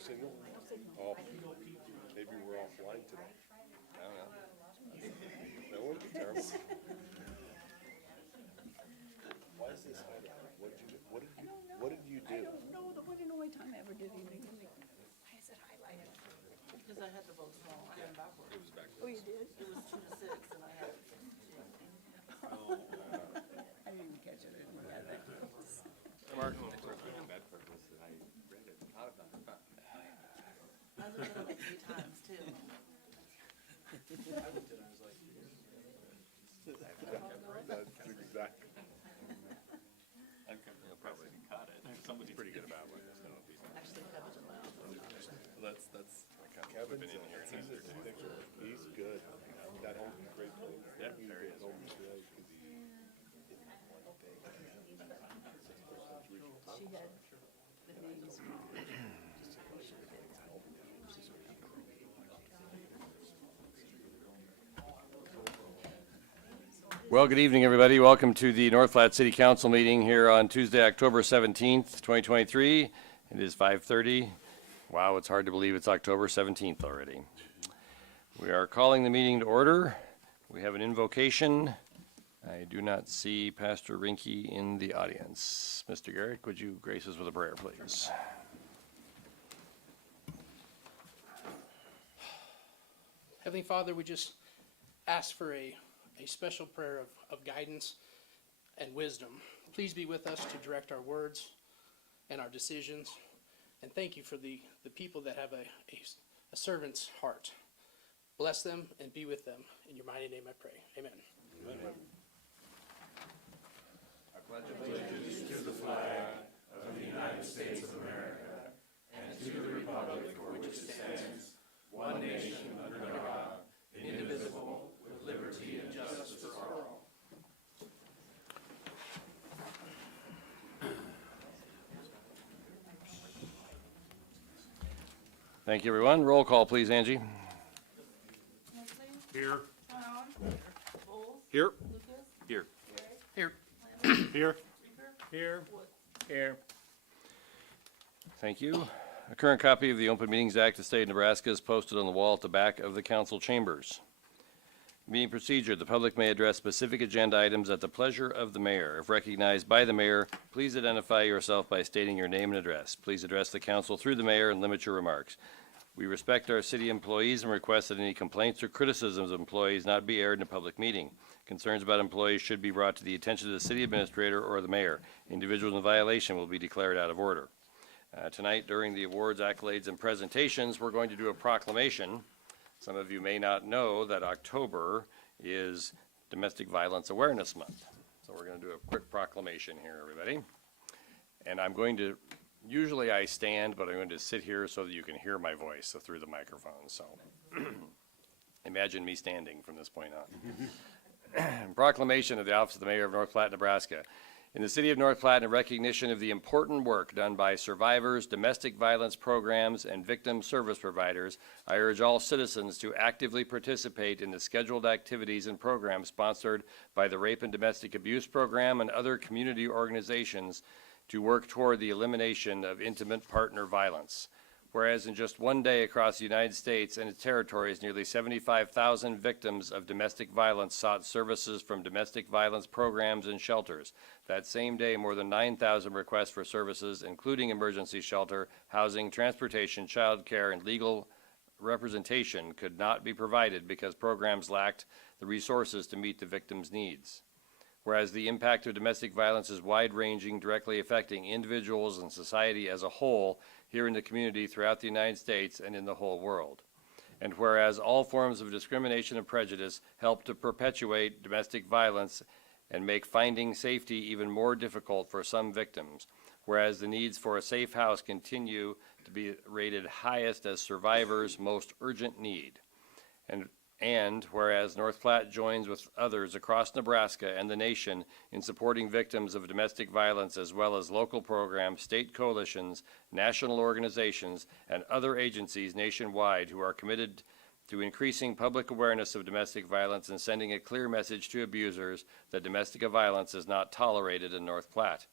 signal? Oh, maybe we're offline today. I don't know. That would be terrible. Why is this highlighted? What did you do? I don't know, that wasn't the only time I ever did anything. Why is it highlighted? Because I had to vote small, I had backwards. It was back Oh, you did? It was 2 to 6, and I had 6 to 2. I didn't even catch it, I didn't look at it. Mark, bad purpose, and I read it. How about that? I looked at it like 3 times, too. That's exactly. Probably caught it. Somebody's pretty good about letting us know if he's. Actually, Kevin's allowed. That's. Kevin's, been in here and he's good. That home is great place. Yeah, there he is. She had the names wrong. Well, good evening, everybody. Welcome to the North Platte City Council meeting here on Tuesday, October 17th, 2023. It is 5:30. Wow, it's hard to believe it's October 17th already. We are calling the meeting to order. We have an invocation. I do not see Pastor Rinke in the audience. Mr. Garrett, would you grace us with a prayer, please? Heavenly Father, we just ask for a special prayer of guidance and wisdom. Please be with us to direct our words and our decisions. And thank you for the people that have a servant's heart. Bless them and be with them. In your mighty name I pray. Amen. Amen. Thank you, everyone. Roll call, please, Angie. Here. Bowles, Here. Lucas, Here. Here. Here. Here. Wood. Here. Thank you. A current copy of the Open Meetings Act of the State of Nebraska is posted on the wall at the back of the council chambers. Meeting procedure: the public may address specific agenda items at the pleasure of the mayor. If recognized by the mayor, please identify yourself by stating your name and address. Please address the council through the mayor and limit your remarks. We respect our city employees and request that any complaints or criticisms of employees not be aired in a public meeting. Concerns about employees should be brought to the attention of the city administrator or the mayor. Individuals in violation will be declared out of order. Tonight, during the awards, accolades, and presentations, we're going to do a proclamation. Some of you may not know that October is Domestic Violence Awareness Month. So we're going to do a quick proclamation here, everybody. And I'm going to, usually I stand, but I'm going to sit here so that you can hear my voice through the microphone. So imagine me standing from this point on. Proclamation of the Office of the Mayor of North Platte, Nebraska. In the city of North Platte, in recognition of the important work done by survivors, domestic violence programs, and victim service providers, I urge all citizens to actively participate in the scheduled activities and programs sponsored by the Rape and Domestic Abuse Program and other community organizations to work toward the elimination of intimate partner violence. Whereas in just one day across the United States and its territories, nearly 75,000 victims of domestic violence sought services from domestic violence programs and shelters. That same day, more than 9,000 requests for services, including emergency shelter, housing, transportation, child care, and legal representation, could not be provided because programs lacked the resources to meet the victims' needs. Whereas the impact of domestic violence is wide-ranging, directly affecting individuals and society as a whole here in the community throughout the United States and in the whole world. And whereas all forms of discrimination and prejudice help to perpetuate domestic violence and make finding safety even more difficult for some victims, whereas the needs for a safe house continue to be rated highest as survivors' most urgent need. And whereas North Platte joins with others across Nebraska and the nation in supporting victims of domestic violence, as well as local programs, state coalitions, national organizations, and other agencies nationwide who are committed to increasing public awareness of domestic violence and sending a clear message to abusers that domestic violence is not tolerated in North Platte.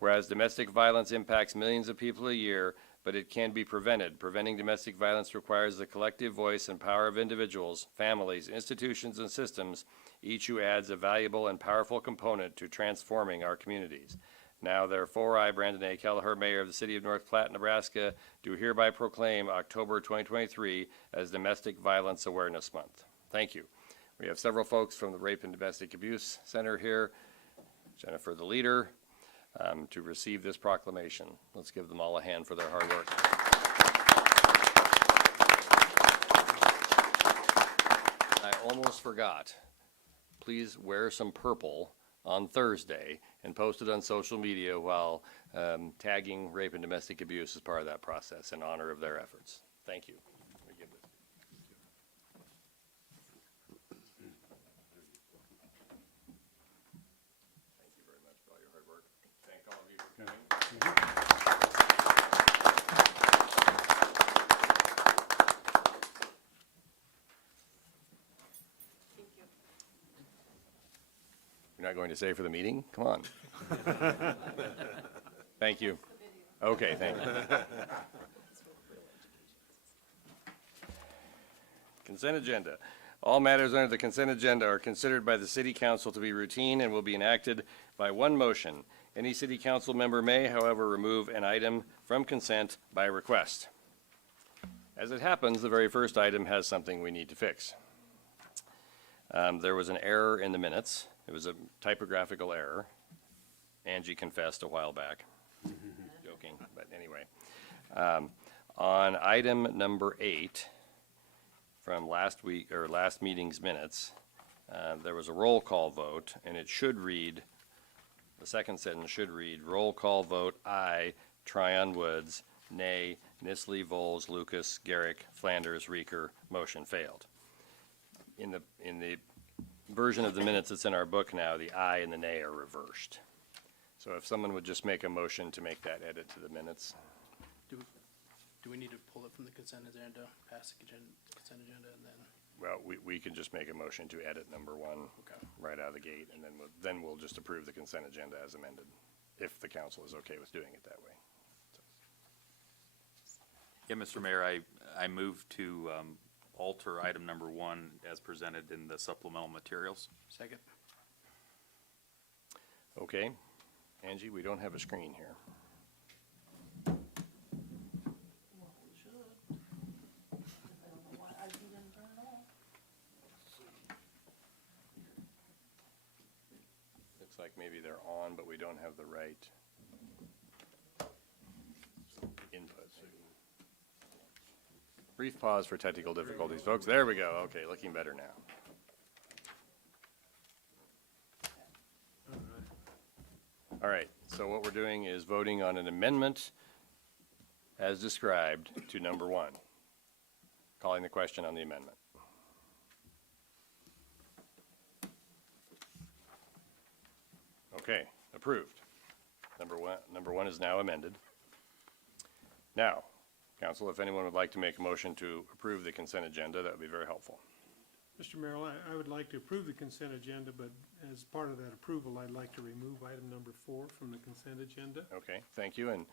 Whereas domestic violence impacts millions of people a year, but it can be prevented. Preventing domestic violence requires the collective voice and power of individuals, families, institutions, and systems, each who adds a valuable and powerful component to transforming our communities. Now, therefore, I, Brandon A. Kelleher, Mayor of the City of North Platte, Nebraska, do hereby proclaim October 2023 as Domestic Violence Awareness Month. Thank you. We have several folks from the Rape and Domestic Abuse Center here. Jennifer, the leader, to receive this proclamation. Let's give them all a hand for their hard work. I almost forgot. Please wear some purple on Thursday and post it on social media while tagging rape and domestic abuse as part of that process in honor of their efforts. Thank you. Let me give this. Thank you very much for all your hard work. Thank all of you for coming. You're not going to stay for the meeting? Come on. Thank you. Okay, thank you. Consent agenda. All matters under the consent agenda are considered by the city council to be routine and will be enacted by one motion. Any city council member may, however, remove an item from consent by request. As it happens, the very first item has something we need to fix. There was an error in the minutes. It was a typographical error. Angie confessed a while back. Joking, but anyway. On item number 8 from last week or last meeting's minutes, there was a roll call vote, and it should read, the second sentence should read, roll call vote, aye, Tryon Woods, nay, Nisley, Voles, Lucas, Garrick, Flanders, Reeker, motion failed. In the version of the minutes that's in our book now, the aye and the nay are reversed. So if someone would just make a motion to make that edit to the minutes. Do we need to pull it from the consent agenda, pass the consent agenda, and then? Well, we can just make a motion to edit number 1 right out of the gate, and then we'll just approve the consent agenda as amended, if the council is okay with doing it that way. Yeah, Mr. Mayor, I move to alter item number 1 as presented in the supplemental materials. Second. Okay. Angie, we don't have a screen here. Well, we should. I don't know why I didn't turn it on. Looks like maybe they're on, but we don't have the right input. Brief pause for technical difficulties, folks. There we go. Okay, looking better now. All right, so what we're doing is voting on an amendment as described to number 1. Calling the question on the amendment. Okay, approved. Number one is now amended. Now, council, if anyone would like to make a motion to approve the consent agenda, that would be very helpful. Mr. Merrill, I would like to approve the consent agenda, but as part of that approval, I'd like to remove item number 4 from the consent agenda. Okay, thank you, and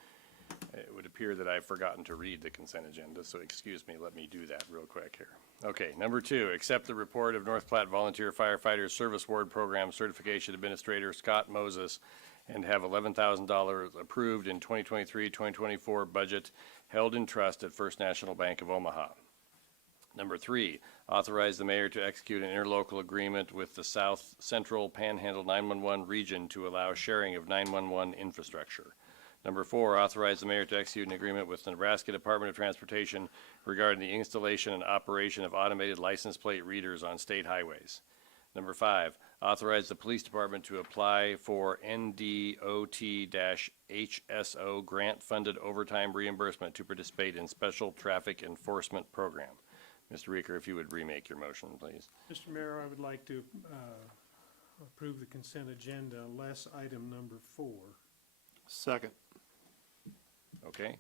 it would appear that I've forgotten to read the consent agenda, so excuse me, let me do that real quick here. Okay, number 2, accept the report of North Platte Volunteer Firefighters Service Ward Program Certification Administrator Scott Moses, and have $11,000 approved in 2023-2024 budget held in trust at First National Bank of Omaha. Number 3, authorize the mayor to execute an interlocal agreement with the South Central Panhandle 911 region to allow sharing of 911 infrastructure. Number 4, authorize the mayor to execute an agreement with the Nebraska Department of Transportation regarding the installation and operation of automated license plate readers on state highways. Number 5, authorize the police department to apply for NDOT-HSO grant-funded overtime reimbursement to participate in special traffic enforcement program. Mr. Reeker, if you would remake your motion, please. Mr. Mayor, I would like to approve the consent agenda unless item number 4. Second. Okay.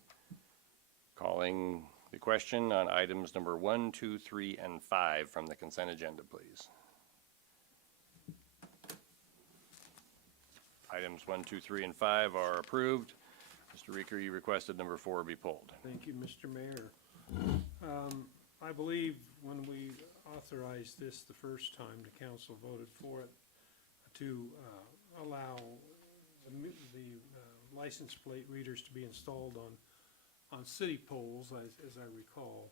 Calling the question on items number 1, 2, 3, and 5 from the consent agenda, please. Items 1, 2, 3, and 5 are approved. Mr. Reeker, you requested number 4 be pulled. Thank you, Mr. Mayor. I believe when we authorized this the first time, the council voted for it to allow the license plate readers to be installed on city poles, as I recall.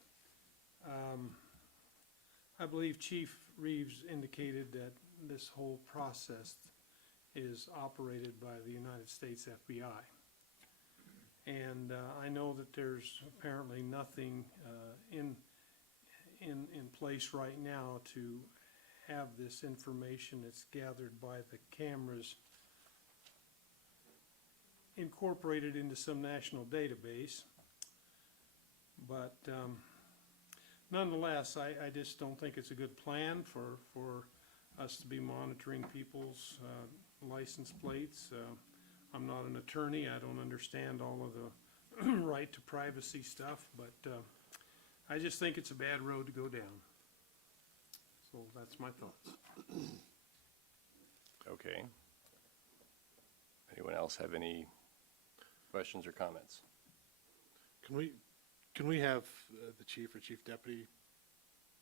I believe Chief Reeves indicated that this whole process is operated by the United States FBI. And I know that there's apparently nothing in place right now to have this information that's gathered by the cameras incorporated into some national database. But nonetheless, I just don't think it's a good plan for us to be monitoring people's license plates. I'm not an attorney. I don't understand all of the right to privacy stuff, but I just think it's a bad road to go down. So that's my thoughts. Okay. Anyone else have any questions or comments? Can we have the chief or chief deputy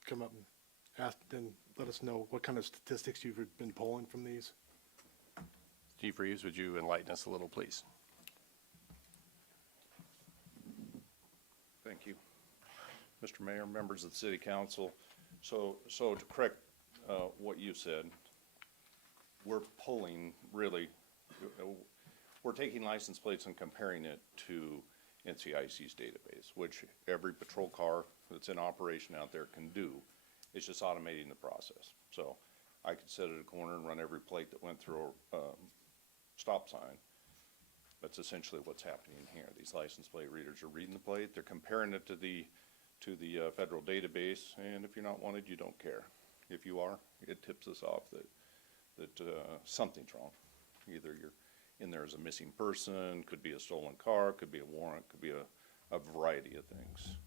come up and ask, and let us know what kind of statistics you've been pulling from these? Chief Reeves, would you enlighten us a little, please? Thank you. Mr. Mayor, members of the City Council, so to correct what you said, we're pulling really, we're taking license plates and comparing it to NCIC's database, which every patrol car that's in operation out there can do. It's just automating the process. So I could sit at a corner and run every plate that went through a stop sign. That's essentially what's happening here. These license plate readers are reading the plate, they're comparing it to the federal database, and if you're not wanted, you don't care. If you are, it tips us off that something's wrong. Either you're in there as a missing person, could be a stolen car, could be a warrant, could be a variety of things.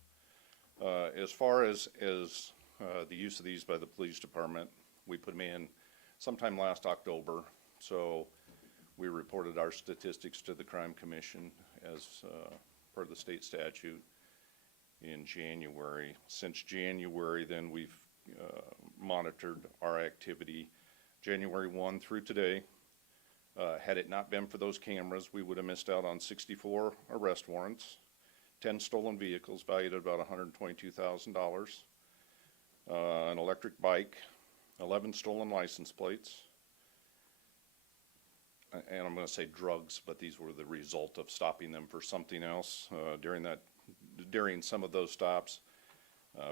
As far as the use of these by the police department, we put them in sometime last October, so we reported our statistics to the Crime Commission as per the state statute in January. Since January, then we've monitored our activity January 1 through today. Had it not been for those cameras, we would have missed out on 64 arrest warrants, 10 stolen vehicles valued at about $122,000, an electric bike, 11 stolen license plates, and I'm going to say drugs, but these were the result of stopping them for something else. During some of those stops,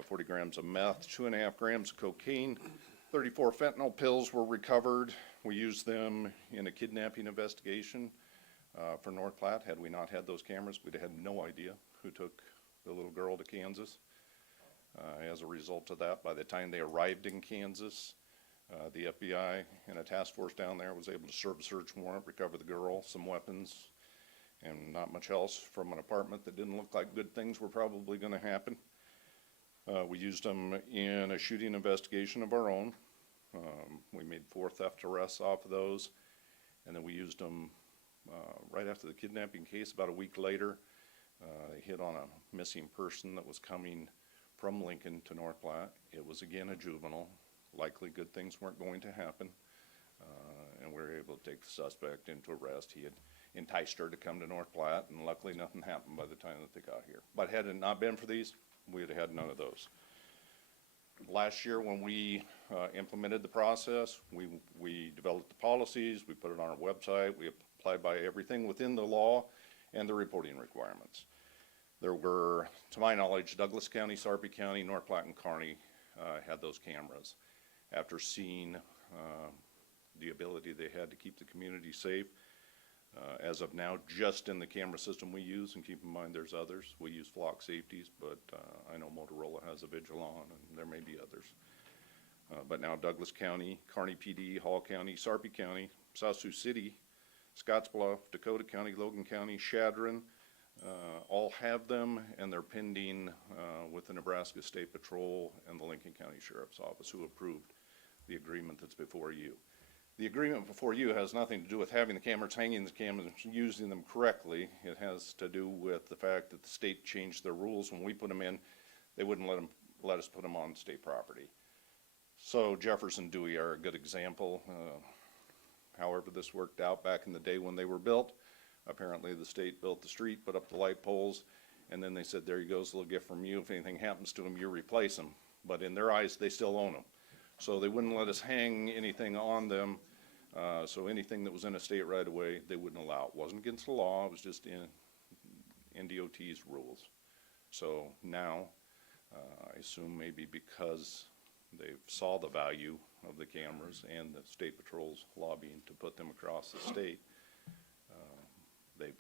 40 grams of meth, 2.5 grams of cocaine, 34 fentanyl pills were recovered. We used them in a kidnapping investigation for North Platte. Had we not had those cameras, we'd have had no idea who took the little girl to Kansas. As a result of that, by the time they arrived in Kansas, the FBI and a task force down there was able to serve a search warrant, recover the girl, some weapons, and not much else from an apartment that didn't look like good things were probably going to happen. We used them in a shooting investigation of our own. We made 4 theft arrests off of those, and then we used them right after the kidnapping case. About a week later, they hit on a missing person that was coming from Lincoln to North Platte. It was again a juvenile. Likely good things weren't going to happen, and we were able to take the suspect into arrest. He had enticed her to come to North Platte, and luckily nothing happened by the time that they got here. But had it not been for these, we would have had none of those. Last year when we implemented the process, we developed the policies, we put it on our website, we applied by everything within the law and the reporting requirements. There were, to my knowledge, Douglas County, Sarpy County, North Platte, and Kearney had those cameras. After seeing the ability they had to keep the community safe, as of now, just in the camera system we use, and keep in mind there's others, we use Flock Safeties, but I know Motorola has a Vigilon, and there may be others. But now Douglas County, Kearney PD, Hall County, Sarpy County, South Sioux City, Scottsbluff, Dakota County, Logan County, Chadron, all have them, and they're pending with the Nebraska State Patrol and the Lincoln County Sheriff's Office, who approved the agreement that's before you. The agreement before you has nothing to do with having the cameras, hanging the cameras, using them correctly. It has to do with the fact that the state changed their rules. When we put them in, they wouldn't let us put them on state property. So Jefferson Dewey are a good example. However this worked out back in the day when they were built. Apparently the state built the street, put up the light poles, and then they said, there you go, it's a little gift from you. If anything happens to them, you replace them. But in their eyes, they still own them. So they wouldn't let us hang anything on them. So anything that was in a state right of way, they wouldn't allow. It wasn't against the law, it was just in NDOT's rules. So now, I assume maybe because they saw the value of the cameras and the state patrols lobbying to put them across the state, they've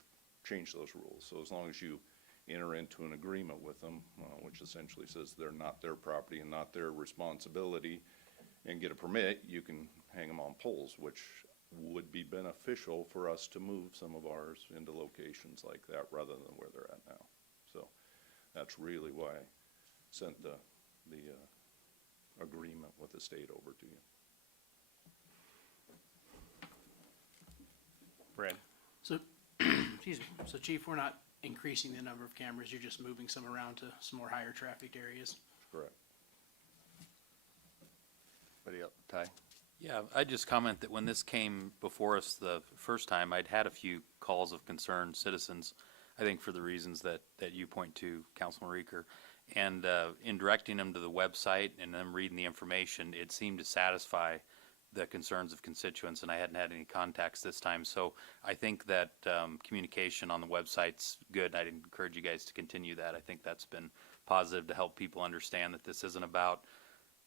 changed those rules. So as long as you enter into an agreement with them, which essentially says they're not their property and not their responsibility, and get a permit, you can hang them on poles, which would be beneficial for us to move some of ours into locations like that rather than where they're at now. So that's really why I sent the agreement with the state over to you. Brad? So, excuse me, so Chief, we're not increasing the number of cameras, you're just moving some around to some more higher trafficked areas? Correct. Anybody else? Ty? Yeah, I'd just comment that when this came before us the first time, I'd had a few calls of concerned citizens, I think for the reasons that you point to, Councilman Reeker. And in directing them to the website and them reading the information, it seemed to satisfy the concerns of constituents, and I hadn't had any contacts this time. So I think that communication on the website's good. I'd encourage you guys to continue that. I think that's been positive to help people understand that this isn't about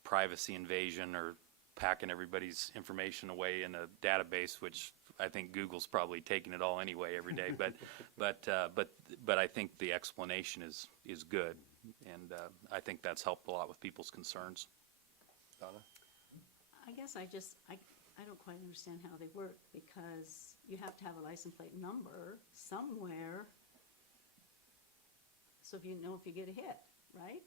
privacy invasion or packing everybody's information away in a database, which I think Google's probably taking it all anyway every day. But I think the explanation is good, and I think that's helped a lot with people's concerns. Donna? I guess I don't quite understand how they work, because you have to have a license plate number somewhere, so if you know if you get a hit, right?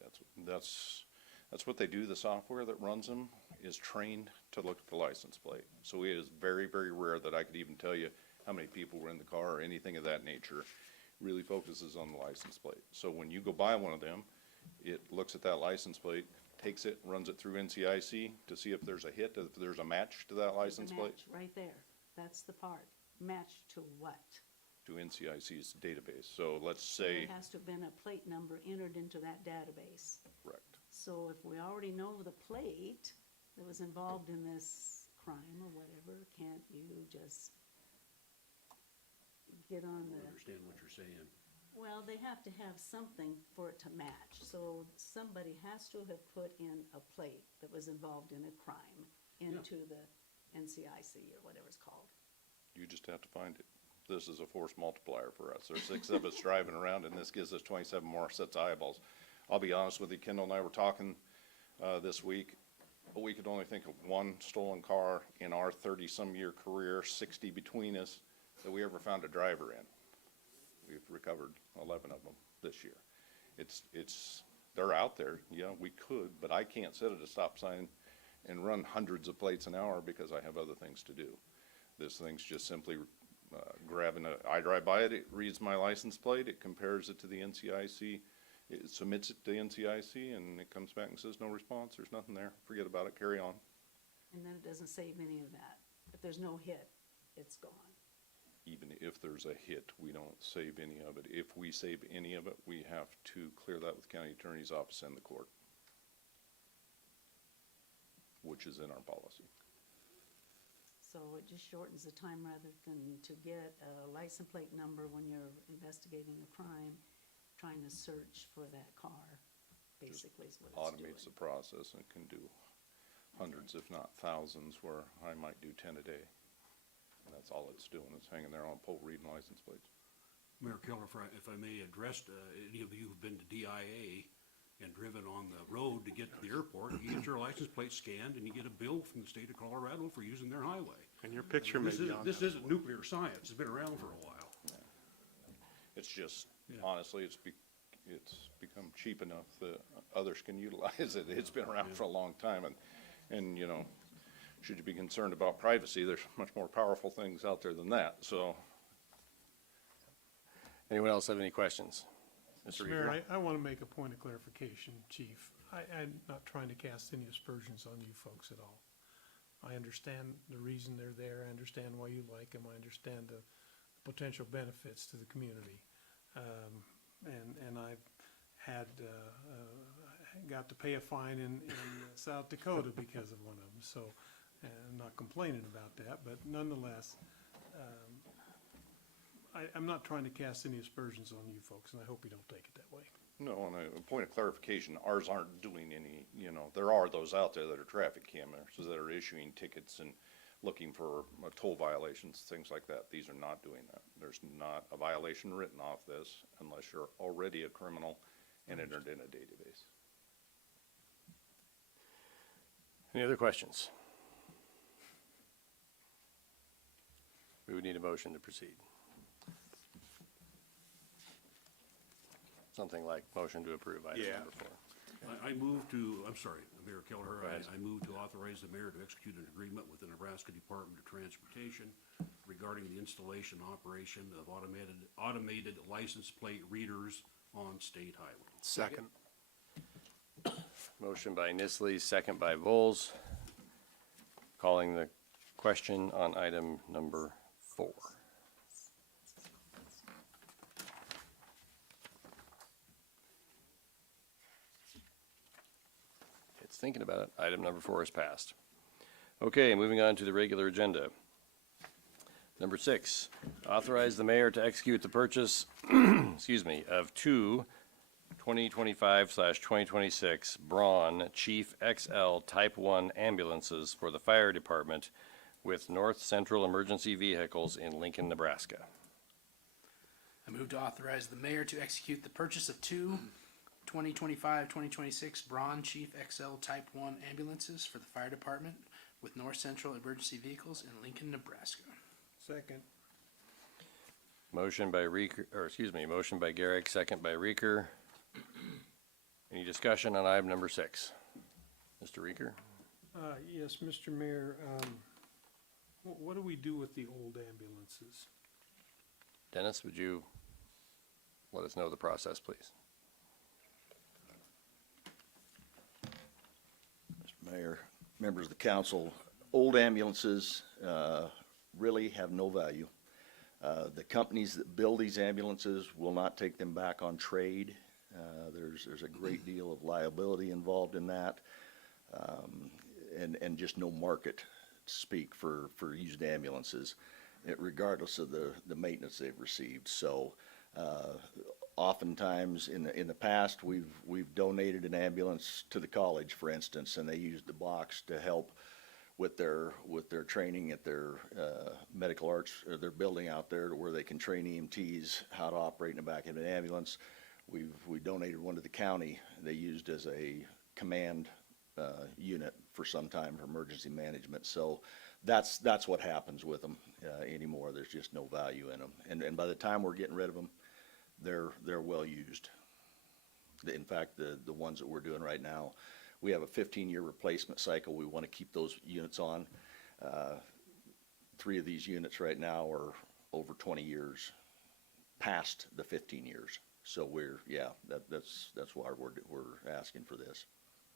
That's what they do. The software that runs them is trained to look at the license plate. So it is very, very rare that I could even tell you how many people were in the car or anything of that nature. It really focuses on the license plate. So when you go buy one of them, it looks at that license plate, takes it, runs it through NCIC to see if there's a hit, if there's a match to that license The plate, match, right there. That's the part. Match to what? to NCIC's database. So let's say, There has to have been a plate number entered into that database. correct. So if we already know the plate that was involved in this crime or whatever, can't you just get on the? Understand what you're saying. Well, they have to have something for it to match. So somebody has to have put in a plate that was involved in a crime into the NCIC or whatever it's called. You just have to find it. This is a force multiplier for us. There's 6 of us driving around, and this gives us 27 more sets of eyeballs. I'll be honest with you, Kendall and I were talking this week. We could only think of one stolen car in our 30-some-year career, 60 between us, that we ever found a driver in. We've recovered 11 of them this year. They're out there. Yeah, we could, but I can't sit at a stop sign and run hundreds of plates an hour because I have other things to do. This thing's just simply I drive by it, it reads my license plate, it compares it to the NCIC, it submits it to the NCIC, and it comes back and says, no response, there's nothing there, forget about it, carry on. And then it doesn't save any of that. If there's no hit, it's gone. Even if there's a hit, we don't save any of it. If we save any of it, we have to clear that with county attorney's office and the court, which is in our policy. So it just shortens the time rather than to get a license plate number when you're investigating a crime, trying to search for that car, basically is what it's doing. Automates the process and can do hundreds, if not thousands, where I might do 10 a day. And that's all it's doing, is hanging there on a pole reading license plates. Mayor Keller, if I may address, any of you who've been to DIA and driven on the road to get to the airport, you get your license plate scanned and you get a bill from the state of Colorado for using their highway. And your picture may be on This that. isn't nuclear science, it's been around for a while. It's just, Yeah. honestly, it's become cheap enough that others can utilize it. It's been around for a long time, and, you know, should you be concerned about privacy, there's much more powerful things out there than that, so. Anyone else have any questions? Mr. Mayor, Reaker? I want to make a point of clarification, Chief. I'm not trying to cast any aspersions on you folks at all. I understand the reason they're there. I understand why you like them. I understand the potential benefits to the community. And I've had, got to pay a fine in South Dakota because of one of them. So I'm not complaining about that, but nonetheless, I'm not trying to cast any aspersions on you folks, and I hope you don't take it that way. No, and a point of clarification, ours aren't doing any, there are those out there that are traffic cameras that are issuing tickets and looking for toll violations, things like that. These are not doing that. There's not a violation written off this unless you're already a criminal and entered in a database. Any other questions? We would need a motion to proceed. Something like motion to approve item Yeah. number 4. I move to, I'm sorry, Mayor Kelleher, Go ahead. I move to authorize the mayor to execute an agreement with the Nebraska Department of Transportation regarding the installation and operation of automated license plate readers on state highways. Second. Motion by Nisley, second by Vols. Calling the question on item number 4. It's thinking about it. Item number 4 is passed. Okay, moving on to the regular agenda. Number 6, authorize the mayor to execute the purchase, excuse me, of 2 2025/2026 Braun Chief XL Type 1 ambulances for the fire department with North Central Emergency Vehicles in Lincoln, Nebraska. I move to authorize the mayor to execute the purchase of 2 2025-2026 Braun Chief XL Type 1 ambulances for the fire department with North Central Emergency Vehicles in Lincoln, Nebraska. Second. Motion by motion by Garrick, second by Reeker. Any discussion on item number 6? Mr. Reeker? Yes, Mr. Mayor, what do we do with the old ambulances? Dennis, would you let us know the process, please? Mr. Mayor, members of the council, old ambulances really have no value. The companies that build these ambulances will not take them back on trade. There's a great deal of liability involved in that, and just no market to speak for used ambulances, regardless of the maintenance they've received. So oftentimes in the past, we've donated an ambulance to the college, for instance, and they used the box to help with their training at their medical arts, or their building out there, to where they can train EMTs how to operate in the back of an ambulance. We donated one to the county. They used as a command unit for some time for emergency management. So that's what happens with them anymore. There's just no value in them. And by the time we're getting rid of them, they're well used. In fact, the ones that we're doing right now, we have a 15-year replacement cycle. We want to keep those units on. 3 of these units right now are over 20 years past the 15 years. So that's why we're asking for this.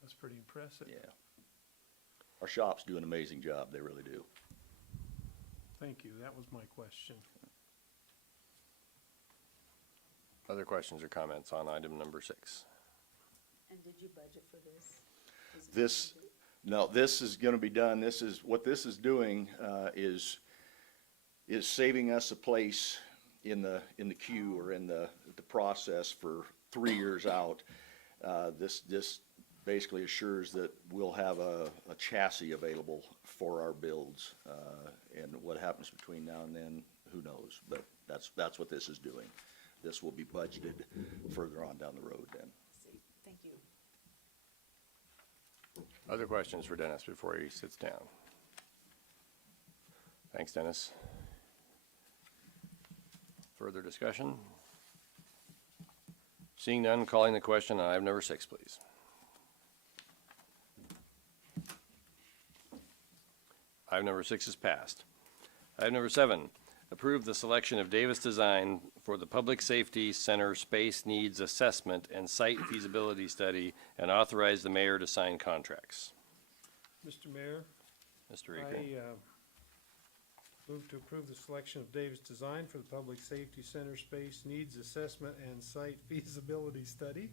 That's pretty impressive. Yeah. Our shops do an amazing job. They really do. Thank you. That was my question. Other questions or comments on item number 6? And did you budget for this? No, this is going to be done. What this is doing is saving us a place in the queue, or in the process for 3 years out. This basically assures that we'll have a chassis available for our builds, and what happens between now and then, who knows? But that's what this is doing. This will be budgeted further on down the road then. See, thank you. Other questions for Dennis before he sits down? Thanks, Dennis. Further discussion? Seeing none, calling the question on item number 6, please. Item number 6 is passed. Item number 7, approve the selection of Davis Design for the Public Safety Center Space Needs Assessment and Site Feasibility Study and authorize the mayor to sign contracts. Mr. Mayor, Mr. Reeker. I move to approve the selection of Davis Design for the Public Safety Center Space Needs Assessment and Site Feasibility Study,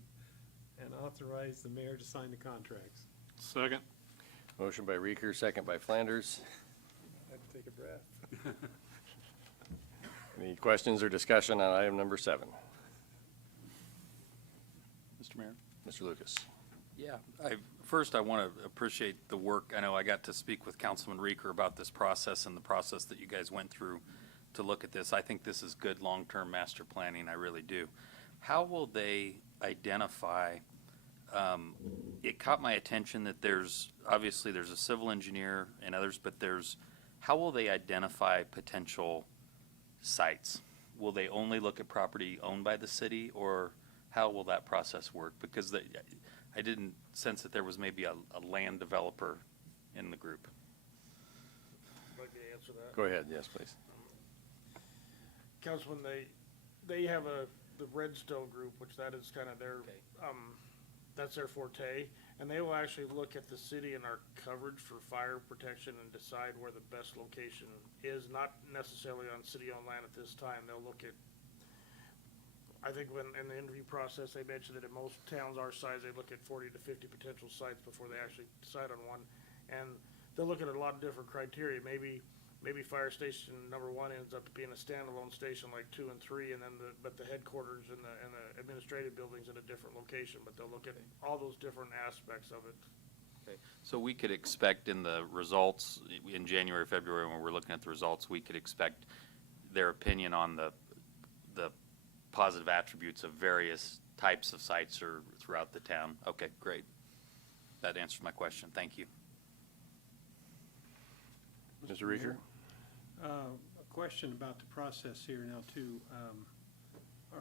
and authorize the mayor to sign the contracts. Second. Motion by Reeker, second by Flanders. I have to take a breath. Any questions or discussion on item number 7? Mr. Mayor? Mr. Lucas. Yeah, first I want to appreciate the work. I know I got to speak with Councilman Reeker about this process and the process that you guys went through to look at this. I think this is good long-term master planning, I really do. How will they identify, it caught my attention that obviously there's a civil engineer and others, but how will they identify potential sites? Will they only look at property owned by the city, or how will that process work? Because I didn't sense that there was maybe a land developer in the group. Like to answer that? Go ahead, yes, please. Councilman, they have the Redstone Group, which that is kind of their, that's their forte. And they will actually look at the city and our coverage for fire protection and decide where the best location is, not necessarily on city-owned land at this time. They'll look at, I think when, in the interview process, they mentioned that in most towns our size, they look at 40 to 50 potential sites before they actually decide on one. And they'll look at a lot of different criteria. Maybe fire station number 1 ends up being a standalone station like 2 and 3, and then but the headquarters and the administrative buildings in a different location. But they'll look at all those different aspects of it. Okay. So we could expect in the results in January, February, when we're looking at the results, we could expect their opinion on the positive attributes of various types of sites or throughout the town. Okay, great. That answers my question. Thank you. Mr. Reeker? A question about the process here now too.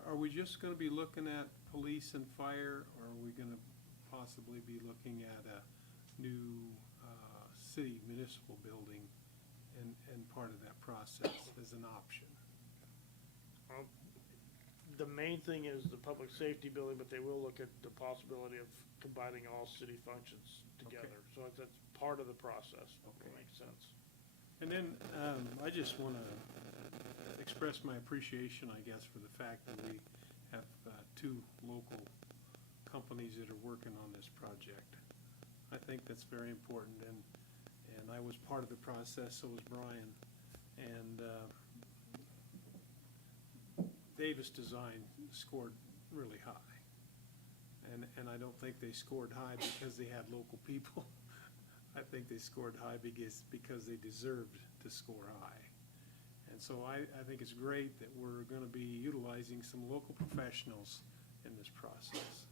Are we just gonna be looking at police and fire, or are we gonna possibly be looking at a new, city municipal building and part of that process as an option? The main thing is the public safety building, but they will look at the possibility of combining all city functions together. So that's part of the process, if that makes sense. And then, I just wanna express my appreciation, I guess, for the fact that we have, 2 local companies that are working on this project. I think that's very important, and I was part of the process, so was Brian. And, Davis Design scored really high. And I don't think they scored high because they had local people. I think they scored high because they deserved to score high. And so I think it's great that we're gonna be utilizing some local professionals in this process.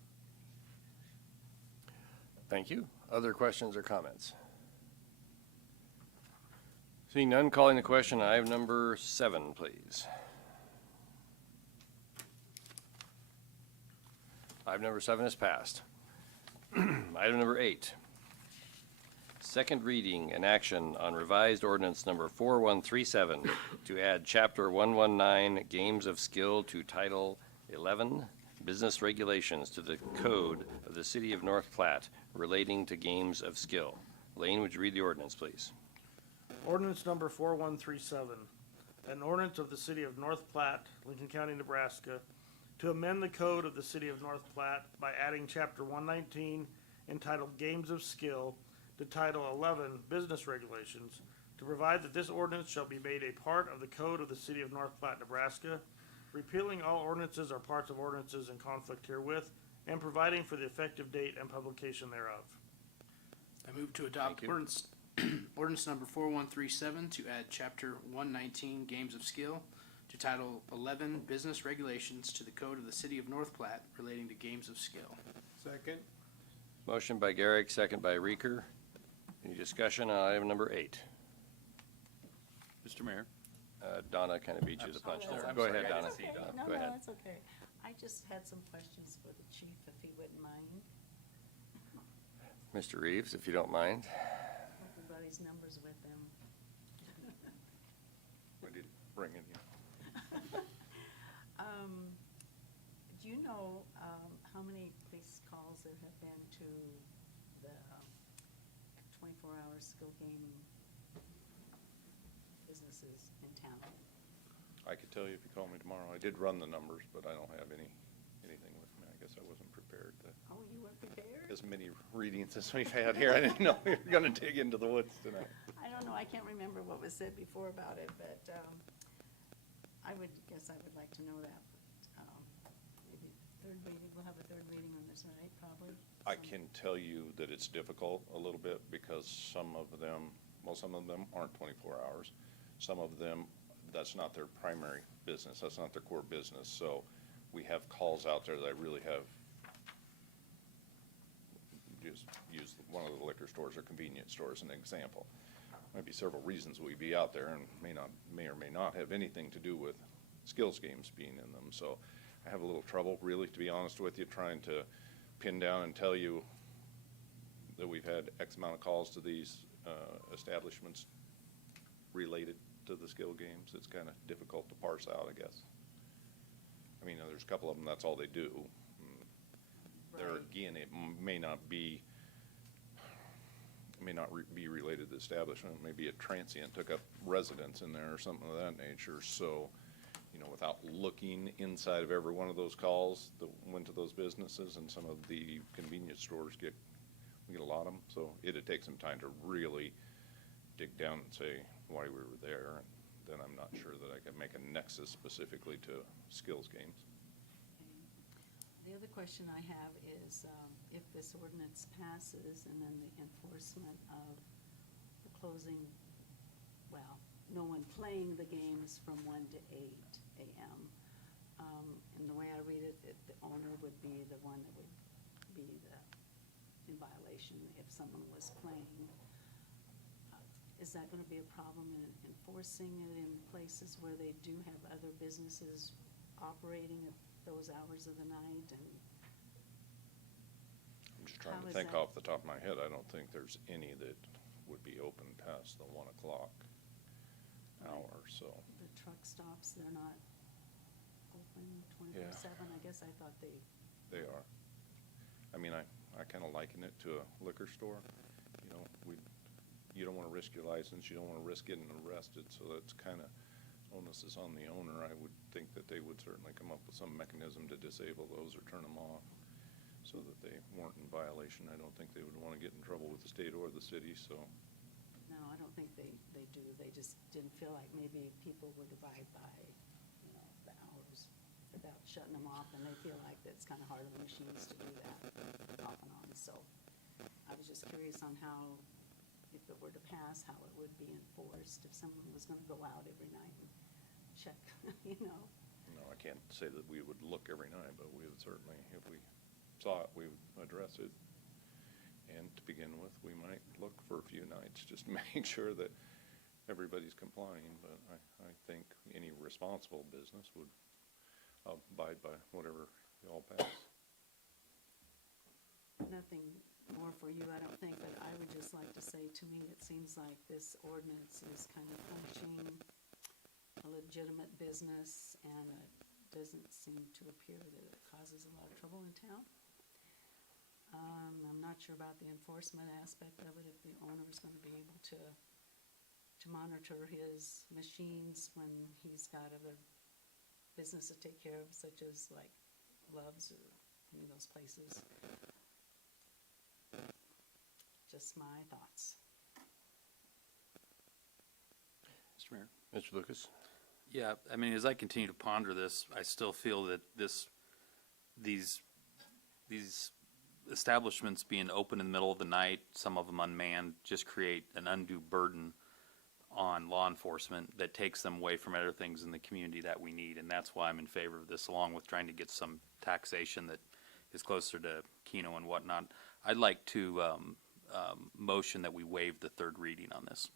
Thank you. Other questions or comments? Seeing none, calling the question, item number 7, please. Item number 7 is passed. Item number 8. Second reading and action on revised ordinance number 4137 to add chapter 119 Games of Skill to title 11 Business Regulations to the Code of the City of North Platte relating to games of skill. Lane, would you read the ordinance, please? Ordinance number 4137, an ordinance of the City of North Platte, Lincoln County, Nebraska, to amend the code of the City of North Platte by adding Chapter 119 entitled Games of Skill to Title 11 Business Regulations, to provide that this ordinance shall be made a part of the code of the City of North Platte, Nebraska, repealing all ordinances or parts of ordinances in conflict herewith, and providing for the effective date and publication thereof. I move to adopt Thank you. ordinance number 4137 to add chapter 119 Games of Skill to title 11 Business Regulations to the Code of the City of North Platte relating to games of skill. Second? Motion by Garrick, second by Reeker. Any discussion on item number 8? Mr. Mayor? Donna kind of beat you to the punch Oh, there. I'm Go sorry, ahead, I Donna. didn't see Okay. Donna. No, Go ahead. that's okay. I just had some questions for the chief, if he wouldn't mind. Mr. Reeves, if you don't mind. Everybody's numbers with him. bringing you. Do you know, how many police calls there have been to the 24-hour skill game businesses in town? I could tell you if you call me tomorrow. I did run the numbers, but I don't have anything with me. I guess I wasn't prepared to, Oh, you weren't prepared? as many readings as we've had here. I didn't know we were gonna dig into the woods tonight. I don't know, I can't remember what was said before about it, but I would like to know that. Maybe third reading, we'll have a third reading on this, right, probably? I can tell you that it's difficult a little bit because some of them aren't 24 hours. Some of them, that's not their primary business. That's not their core business. So we have calls out there that I really have, just use one of the liquor stores or convenience stores as an example. Might be several reasons we'd be out there and may or may not have anything to do with skills games being in them. So I have a little trouble, really, to be honest with you, trying to pin down and tell you that we've had X amount of calls to these establishments related to the skill games. It's kind of difficult to parse out, I guess. I mean, there's a couple of them, that's all they do. There Right. again, it may not be related to the establishment. Maybe a transient took up residence in there or something of that nature. So, you know, without looking inside of every one of those calls that went to those businesses, and some of the convenience stores we get a lot of them. So it'd take some time to really dig down and say why we were there. And then I'm not sure that I can make a nexus specifically to skills games. The other question I have is, if this ordinance passes and then the enforcement of the closing, well, no one playing the games from 1 to 8 a.m. And the way I read it, the owner would be the one that would be in violation if someone was playing. Is that gonna be a problem in enforcing it in places where they do have other businesses operating at those hours of the night? And I'm just trying How to is think that? off the top of my head. I don't think there's any that would be open past the 1 o'clock hour, so. the truck stops, they're not open 24/7? I guess I thought They are. I mean, I kind of liken it to a liquor store. You know, you don't want to risk your license, you don't want to risk getting arrested, so that's kind of, onus is on the owner. I would think that they would certainly come up with some mechanism to disable those or turn them off so that they weren't in violation. I don't think they would want to get in trouble with the state or the city, so. No, I don't think they do. They just didn't feel like maybe people would abide by, you know, the hours without shutting them off, and they feel like it's kind of hard on the machines to do that off and on. So I was just curious on how, if it were to pass, how it would be enforced if someone was gonna go out every night and check, you know? No, I can't say that we would look every night, but we would certainly, if we saw it, we would address it. And to begin with, we might look for a few nights just to make sure that everybody's complying. But I think any responsible business would abide by whatever y'all pass. Nothing more for you, I don't think, but I would just like to say, to me, it seems like this ordinance is kind of punishing a legitimate business, and it doesn't seem to appear that it causes a lot of trouble in town. I'm not sure about the enforcement aspect of it, if the owner is gonna be able to monitor his machines when he's got other business to take care of, such as like Love's or any of those places. Just my thoughts. Mr. Mayor? Mr. Lucas? Yeah, I mean, as I continue to ponder this, I still feel that these establishments being open in the middle of the night, some of them unmanned, just create an undue burden on law enforcement that takes them away from other things in the community that we need, and that's why I'm in favor of this, along with trying to get some taxation that is closer to Keno and whatnot. I'd like to motion that we waive the third reading on this.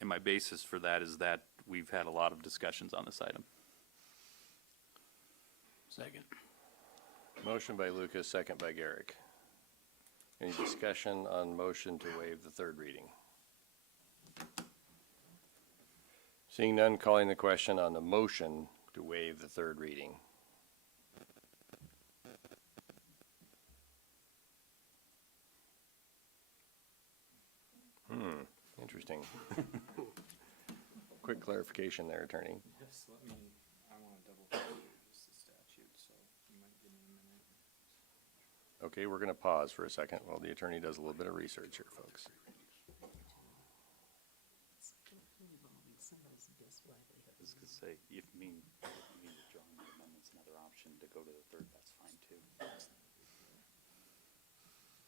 And my basis for that is that we've had a lot of discussions on this item. Second. Motion by Lucas, second by Garrick. Any discussion on motion to waive the third reading? Seeing none, calling the question on the motion to waive the third reading. Interesting. Quick clarification there, Attorney. Yes, I want to double check the statute, so you might give me a minute. Okay, we're going to pause for a second while the attorney does a little bit of research here, folks. Somebody's guess livelihood. I was gonna say, if you mean withdrawing the amendment's another option to go to the third, that's fine too.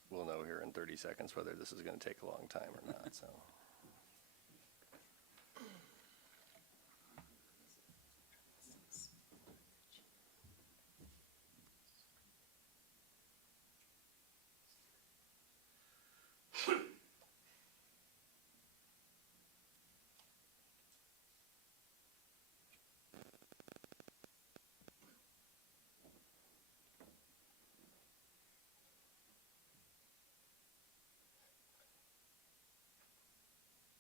We'll know here in 30 seconds whether this is going to take a long time or not, so.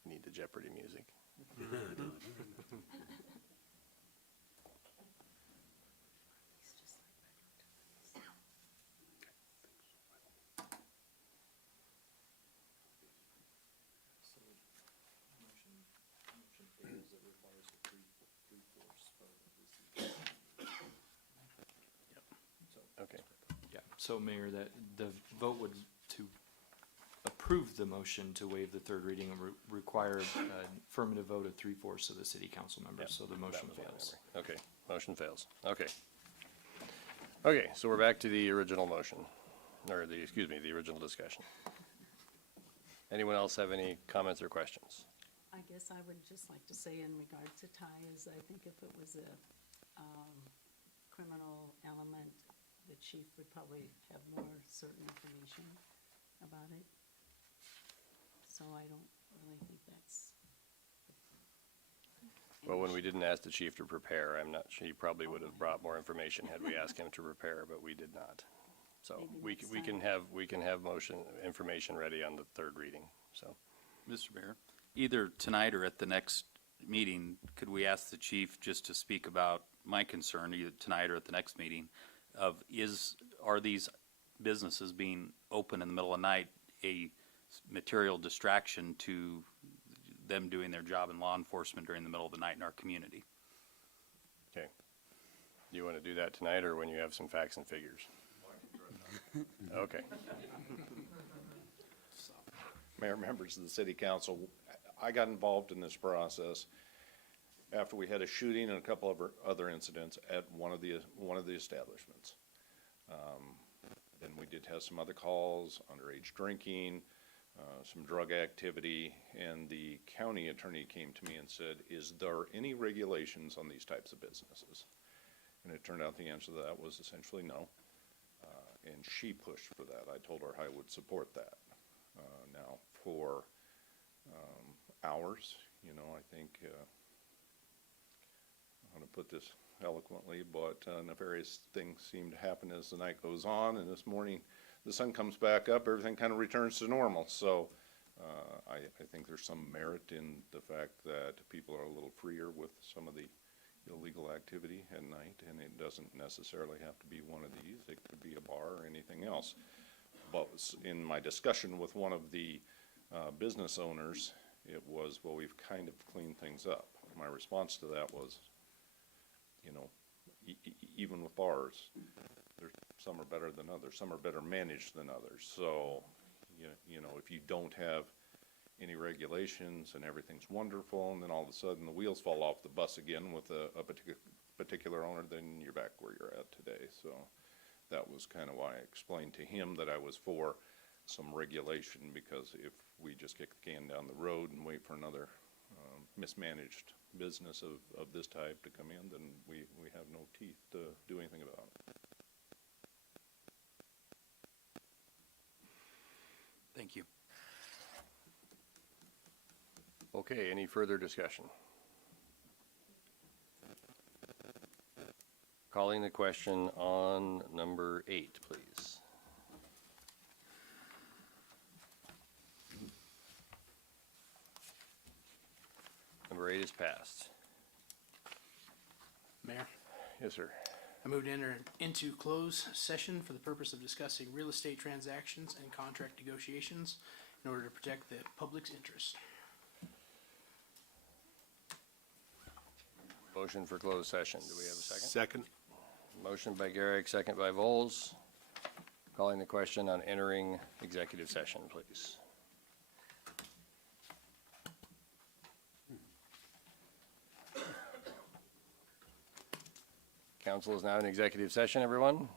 Need the Jeopardy music. So, motion fails, it requires a three-fourths vote of the seat. Okay. Yeah, so Mayor, that the vote would to approve the motion to waive the third reading and require an affirmative vote of three-fourths of the city council members, so the motion That was my fails. memory. Okay, motion fails. Okay. Okay, so we're back to the original motion, or the, excuse me, the original discussion. Anyone else have any comments or questions? I guess I would just like to say in regard to Ty is I think if it was a criminal element, the chief would probably have more certain information about it. So I don't really think that's. Well, when we didn't ask the chief to prepare, I'm not sure, he probably would have brought more information had we asked him to prepare, but we did not. So Maybe we next can time. have information ready on the third reading, so. Mr. Mayor, either tonight or at the next meeting, could we ask the chief just to speak about my concern, either tonight or at the next meeting, of are these businesses being open in the middle of the night a material distraction to them doing their job in law enforcement during the middle of the night in our community? Okay. Do you want to do that tonight or when you have some facts and figures? Okay. Mayor, members of the city council, I got involved in this process after we had a shooting and a couple of other incidents at one of the establishments. Then we did have some other calls, underage drinking, some drug activity, and the county attorney came to me and said, is there any regulations on these types of businesses? And it turned out the answer to that was essentially no. And she pushed for that. I told her I would support that. Now, for hours, I think, how to put this eloquently, but nefarious things seem to happen as the night goes on, and this morning the sun comes back up, everything kind of returns to normal. So I think there's some merit in the fact that people are a little freer with some of the illegal activity at night, and it doesn't necessarily have to be one of these. It could be a bar or anything else. But in my discussion with one of the business owners, it was, well, we've kind of cleaned things up. My response to that was, even with bars, some are better than others. Some are better managed than others. So, if you don't have any regulations and everything's wonderful, and then all of a sudden the wheels fall off the bus again with a particular owner, then you're back where you're at today. So that was kind of why I explained to him that I was for some regulation, because if we just kick the can down the road and wait for another mismanaged business of this type to come in, then we have no teeth to do anything about it. Thank you. Okay, any further discussion? Calling the question on number 8, please. Number 8 is passed. Mayor, Yes, sir. I move to enter into closed session for the purpose of discussing real estate transactions and contract negotiations in order to protect the public's interest. Motion for closed session. Do we have a second? Second. Motion by Garrick, second by Vols. Calling the question on entering executive session, please. Council is now in executive session, everyone.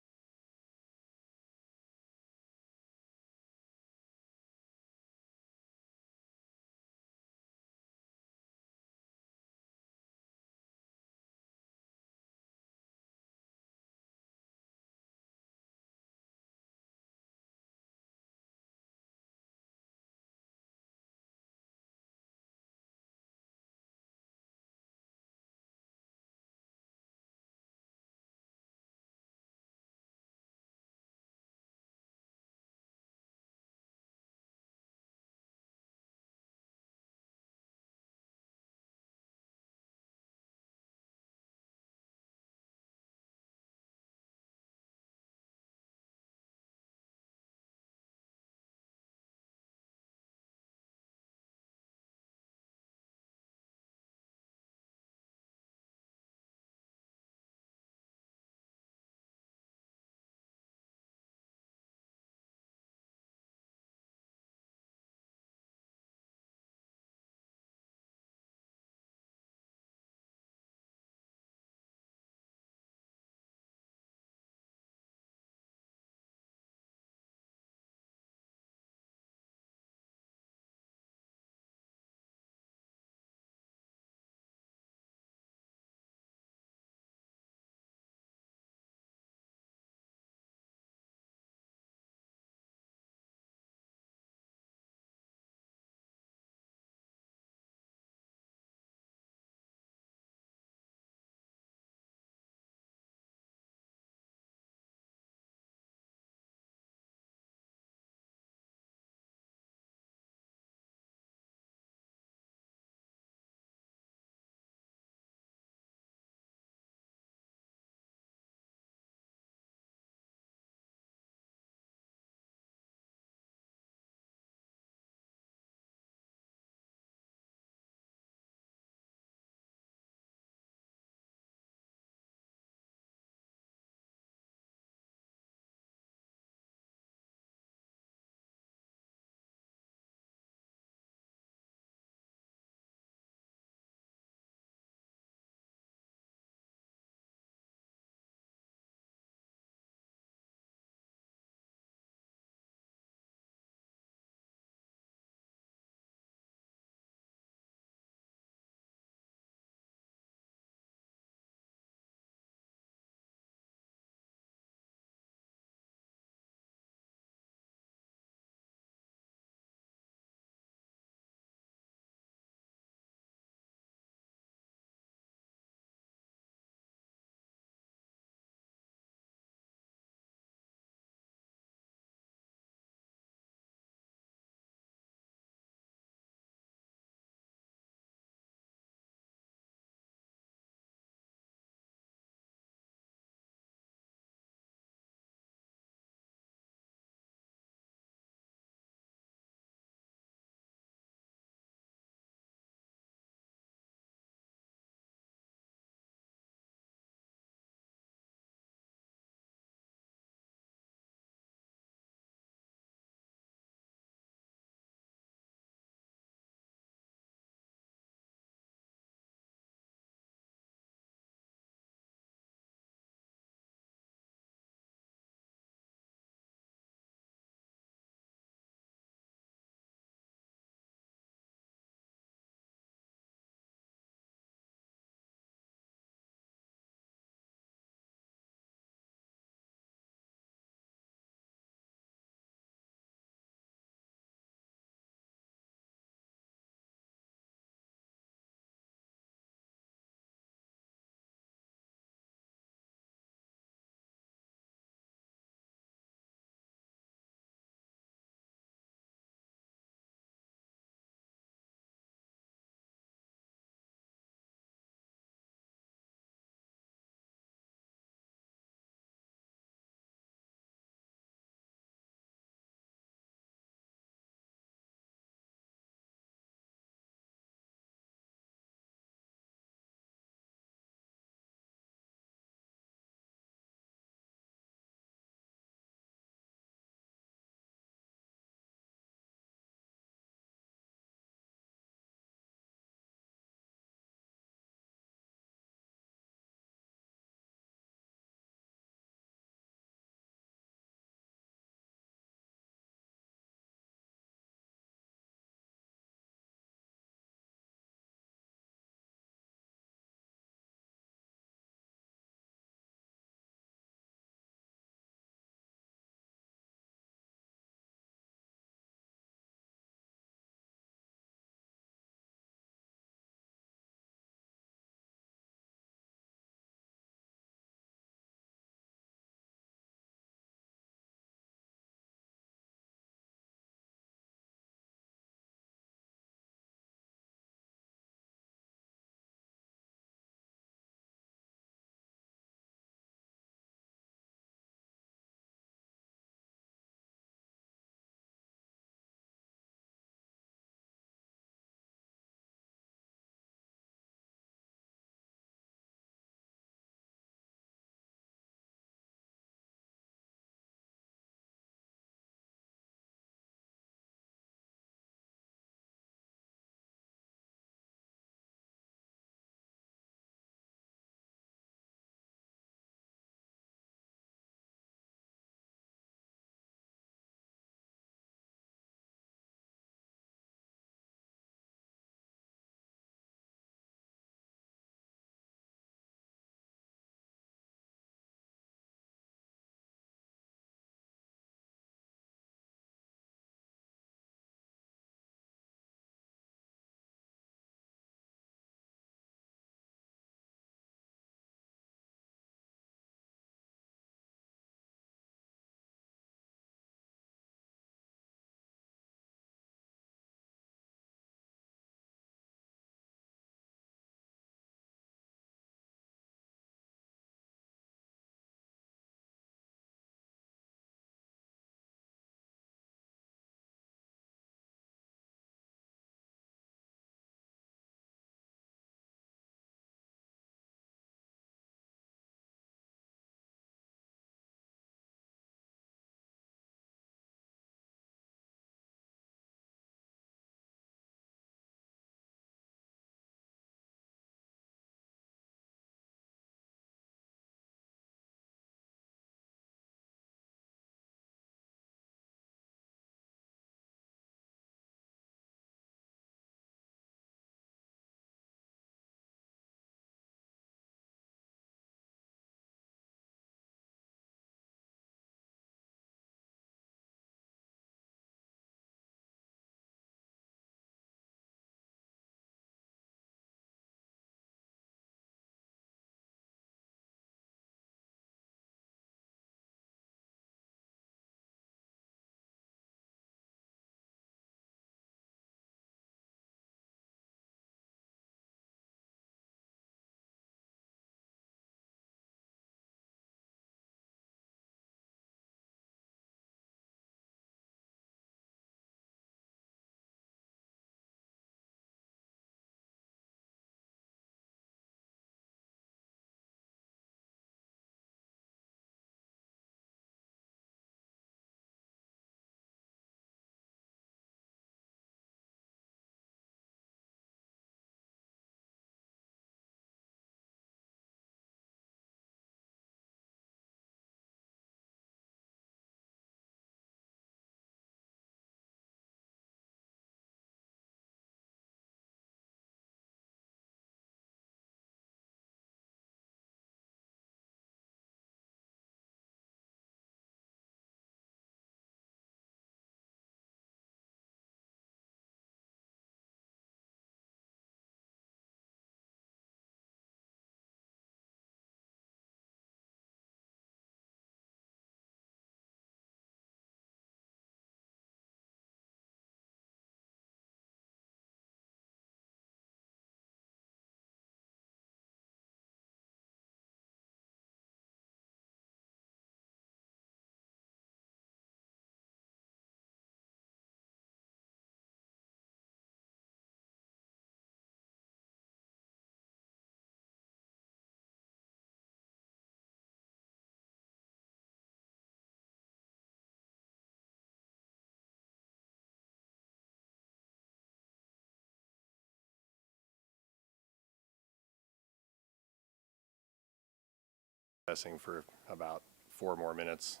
Pressing for about 4 more minutes.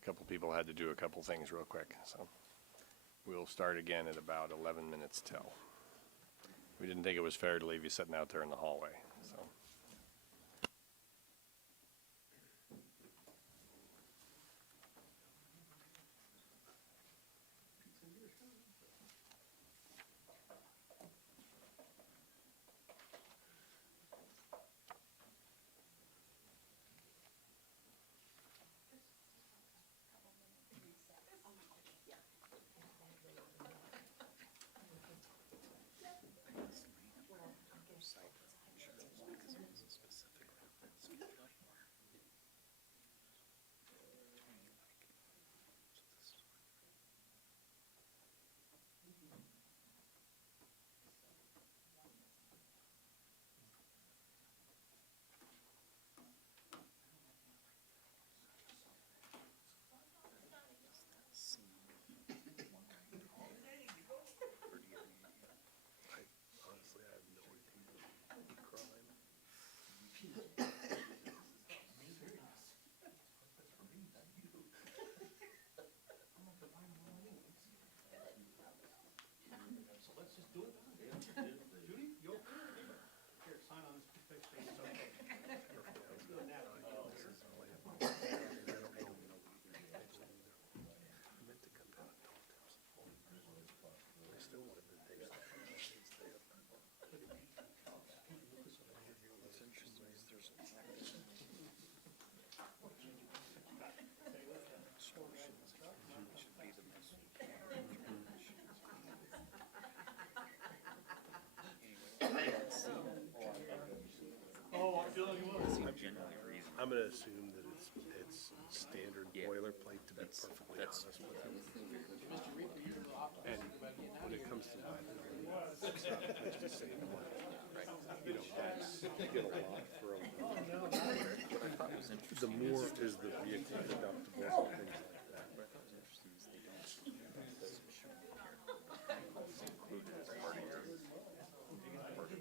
A couple people had to do a couple things real quick, so we'll start again at about 11 minutes till. We didn't think it was fair to leave you sitting out there in the hallway, so. I'm gonna assume that it's standard boilerplate, to be perfectly honest with you. And when it comes to liability, it's not just to say, you know, that's, you get a lot for the more is the vehicle deductible and things like that.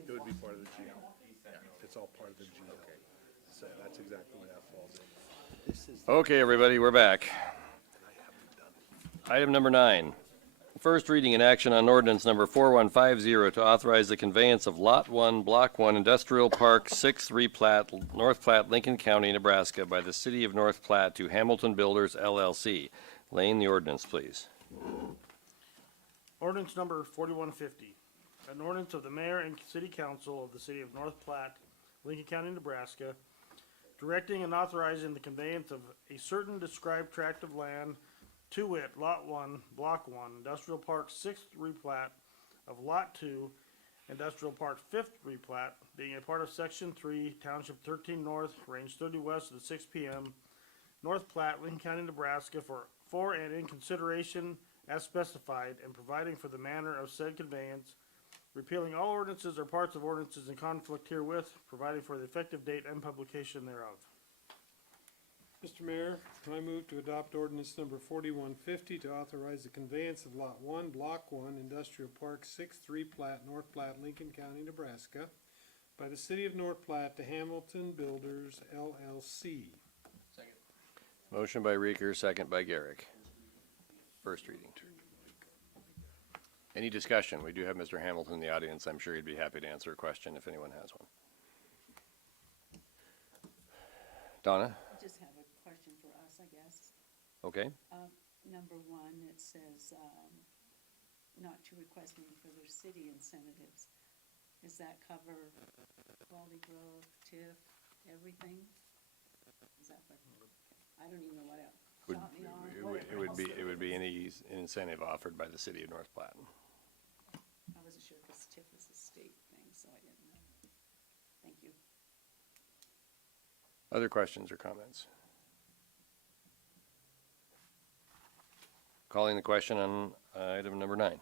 It would be part of the GL. It's all part of the GL. So that's exactly where that falls in. This is, Okay, everybody, we're back. Item number 9. First reading and action on ordinance number 4150 to authorize the conveyance of Lot 1, Block 1, Industrial Park 6 replat, North Platte, Lincoln County, Nebraska, by the City of North Platte to Hamilton Builders, LLC. Lane, the ordinance, please. Ordinance number 4150, an ordinance of the mayor and city council of the city of North Platte, Lincoln County, Nebraska, directing and authorizing the conveyance of a certain described tract of land, to wit, Lot 1, Block 1, Industrial Park 6th replat of Lot 2, Industrial Park 5th replat, being a part of Section 3, Township 13 North, Range 30 West of the 6 p.m., North Platte, Lincoln County, Nebraska, for and in consideration as specified, and providing for the manner of said conveyance, repealing all ordinances or parts of ordinances in conflict herewith, providing for the effective date and publication thereof. Mr. Mayor, I move to adopt ordinance number 4150 to authorize the conveyance of Lot 1, Block 1, Industrial Park 6th replat, North Platte, Lincoln County, Nebraska, by the City of North Platte to Hamilton Builders, LLC. Motion by Reeker, second by Garrick. First reading. Any discussion? We do have Mr. Hamilton in the audience. I'm sure he'd be happy to answer a question if anyone has one. Donna? I just have a question for us, I guess. Okay. Number 1, it says, not to request any further city incentives. Does that cover quality growth, TIF, everything? Is that what, I don't even know what else. Shot me on, whatever else It would be any incentive offered by the City of North Platte. I wasn't sure if this TIF was a state thing, so I didn't know. Thank you. Other questions or comments? Calling the question on item number 9.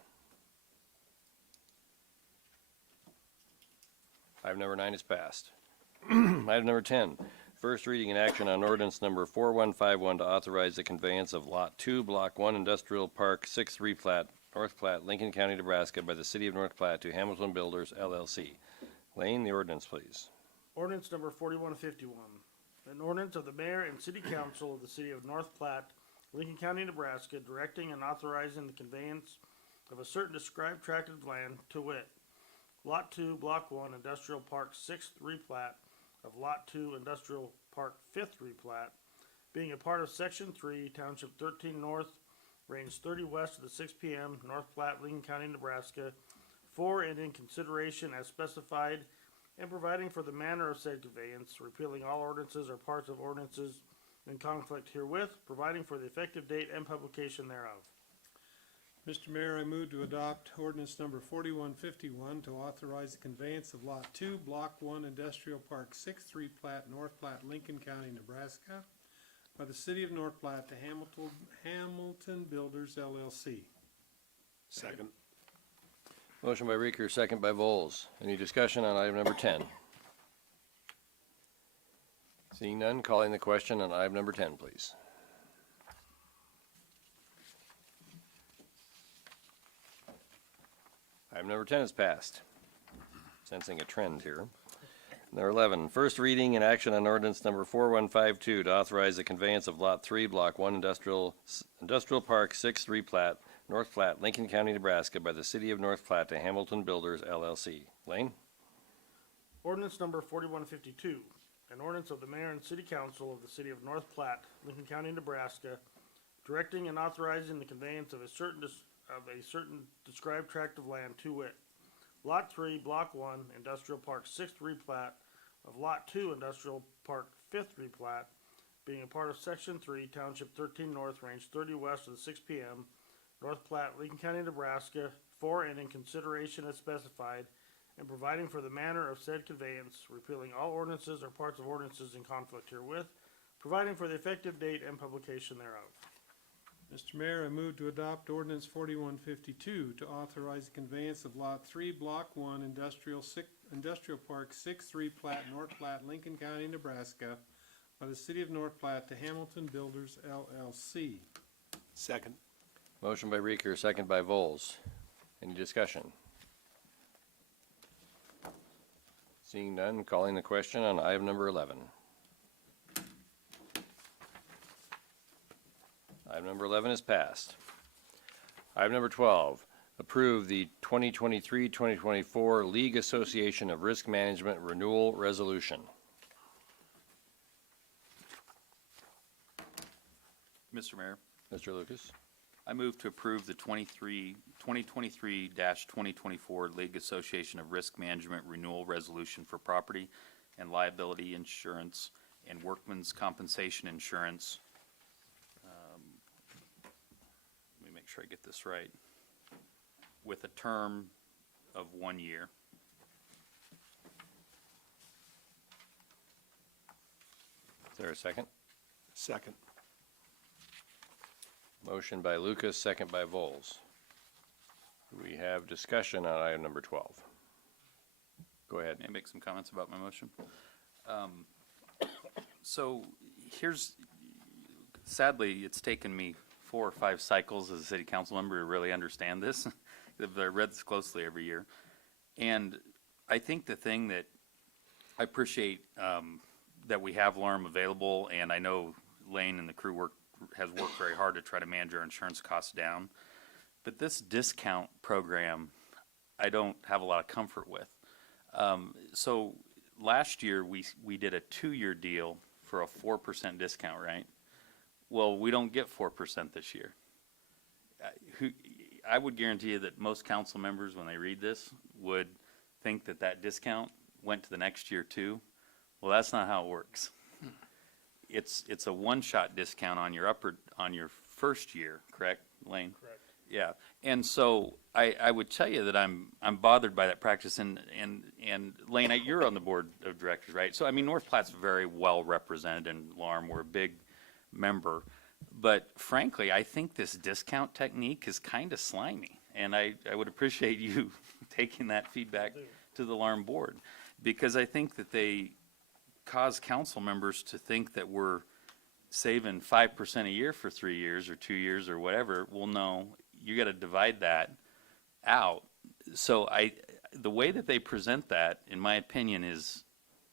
Item number 9 is passed. Item number 10, first reading and action on ordinance number 4151 to authorize the conveyance of Lot 2, Block 1, Industrial Park 6 replat, North Platte, Lincoln County, Nebraska, by the City of North Platte to Hamilton Builders, LLC. Lane, the ordinance, please. Ordinance number 4151, An ordinance of the mayor and city council of the city of North Platte, Lincoln County, Nebraska, directing and authorizing the conveyance of a certain described tract of land, to wit, Lot 2, Block 1, Industrial Park 6th replat of Lot 2, Industrial Park 5th replat, being a part of Section 3, Township 13 North, Range 30 West of the 6 p.m., North Platte, Lincoln County, Nebraska, for and in consideration as specified, and providing for the manner of said conveyance, repealing all ordinances or parts of ordinances in conflict herewith, providing for the effective date and publication thereof. Mr. Mayor, I move to adopt ordinance number 4151 to authorize the conveyance of Lot 2, Block 1, Industrial Park 6th replat, North Platte, Lincoln County, Nebraska, by the city of North Platte to Hamilton Builders LLC. Second. Motion by Reeker, second by Vols. Any discussion on item number 10? Seeing none, calling the question on item number 10, please. Item number 10 is passed. Sensing a trend here. Number 11, first reading and action on ordinance number 4152 to authorize the conveyance of Lot 3, Block 1, Industrial Park 6th replat, North Platte, Lincoln County, Nebraska, by the city of North Platte to Hamilton Builders LLC. Lane? Ordinance number 4152, an ordinance of the mayor and city council of the city of North Platte, Lincoln County, Nebraska, directing and authorizing the conveyance of a certain described tract of land, to wit, Lot 3, Block 1, Industrial Park 6th replat of Lot 2, Industrial Park 5th replat, being a part of Section 3, Township 13 North, Range 30 West of the 6 p.m., North Platte, Lincoln County, Nebraska, for and in consideration as specified, and providing for the manner of said conveyance, repealing all ordinances or parts of ordinances in conflict herewith, providing for the effective date and publication thereof. Mr. Mayor, I move to adopt ordinance 4152 to authorize the conveyance of Lot 3, Block 1, Industrial Park 6th replat, North Platte, Lincoln County, Nebraska, by the city of North Platte to Hamilton Builders LLC. Second. Motion by Reeker, second by Vols. Any discussion? Seeing none, calling the question on item number 11. Item number 11 is passed. Item number 12, approve the 2023-2024 League Association of Risk Management Renewal Resolution. Mr. Mayor, Mr. Lucas? I move to approve the 2023-2024 League Association of Risk Management Renewal Resolution for property and liability insurance and workman's compensation insurance. Let me make sure I get this right. With a term of 1 year. Is there a second? Second. Motion by Lucas, second by Vols. We have discussion on item number 12. Go ahead. May I make some comments about my motion? So here's, sadly, it's taken me 4 or 5 cycles as a city council member to really understand this. I read this closely every year. And I think the thing that I appreciate that we have LARM available, and I know Lane and the crew has worked very hard to try to manage our insurance costs down. But this discount program, I don't have a lot of comfort with. So last year, we did a 2-year deal for a 4% discount, right? Well, we don't get 4% this year. I would guarantee you that most council members, when they read this, would think that that discount went to the next year too. Well, that's not how it works. It's a one-shot discount on your first year, correct, Lane? Correct. Yeah, and so I would tell you that I'm bothered by that practice, and Lane, you're on the board of directors, right? So I mean, North Platte's very well represented in LARM. We're a big member, but frankly, I think this discount technique is kind of slimy, and I would appreciate you taking that feedback to the LARM board, because I think that they cause council members to think that we're saving 5% a year for 3 years or 2 years or whatever. Well, no, you got to divide that out. So the way that they present that, in my opinion, is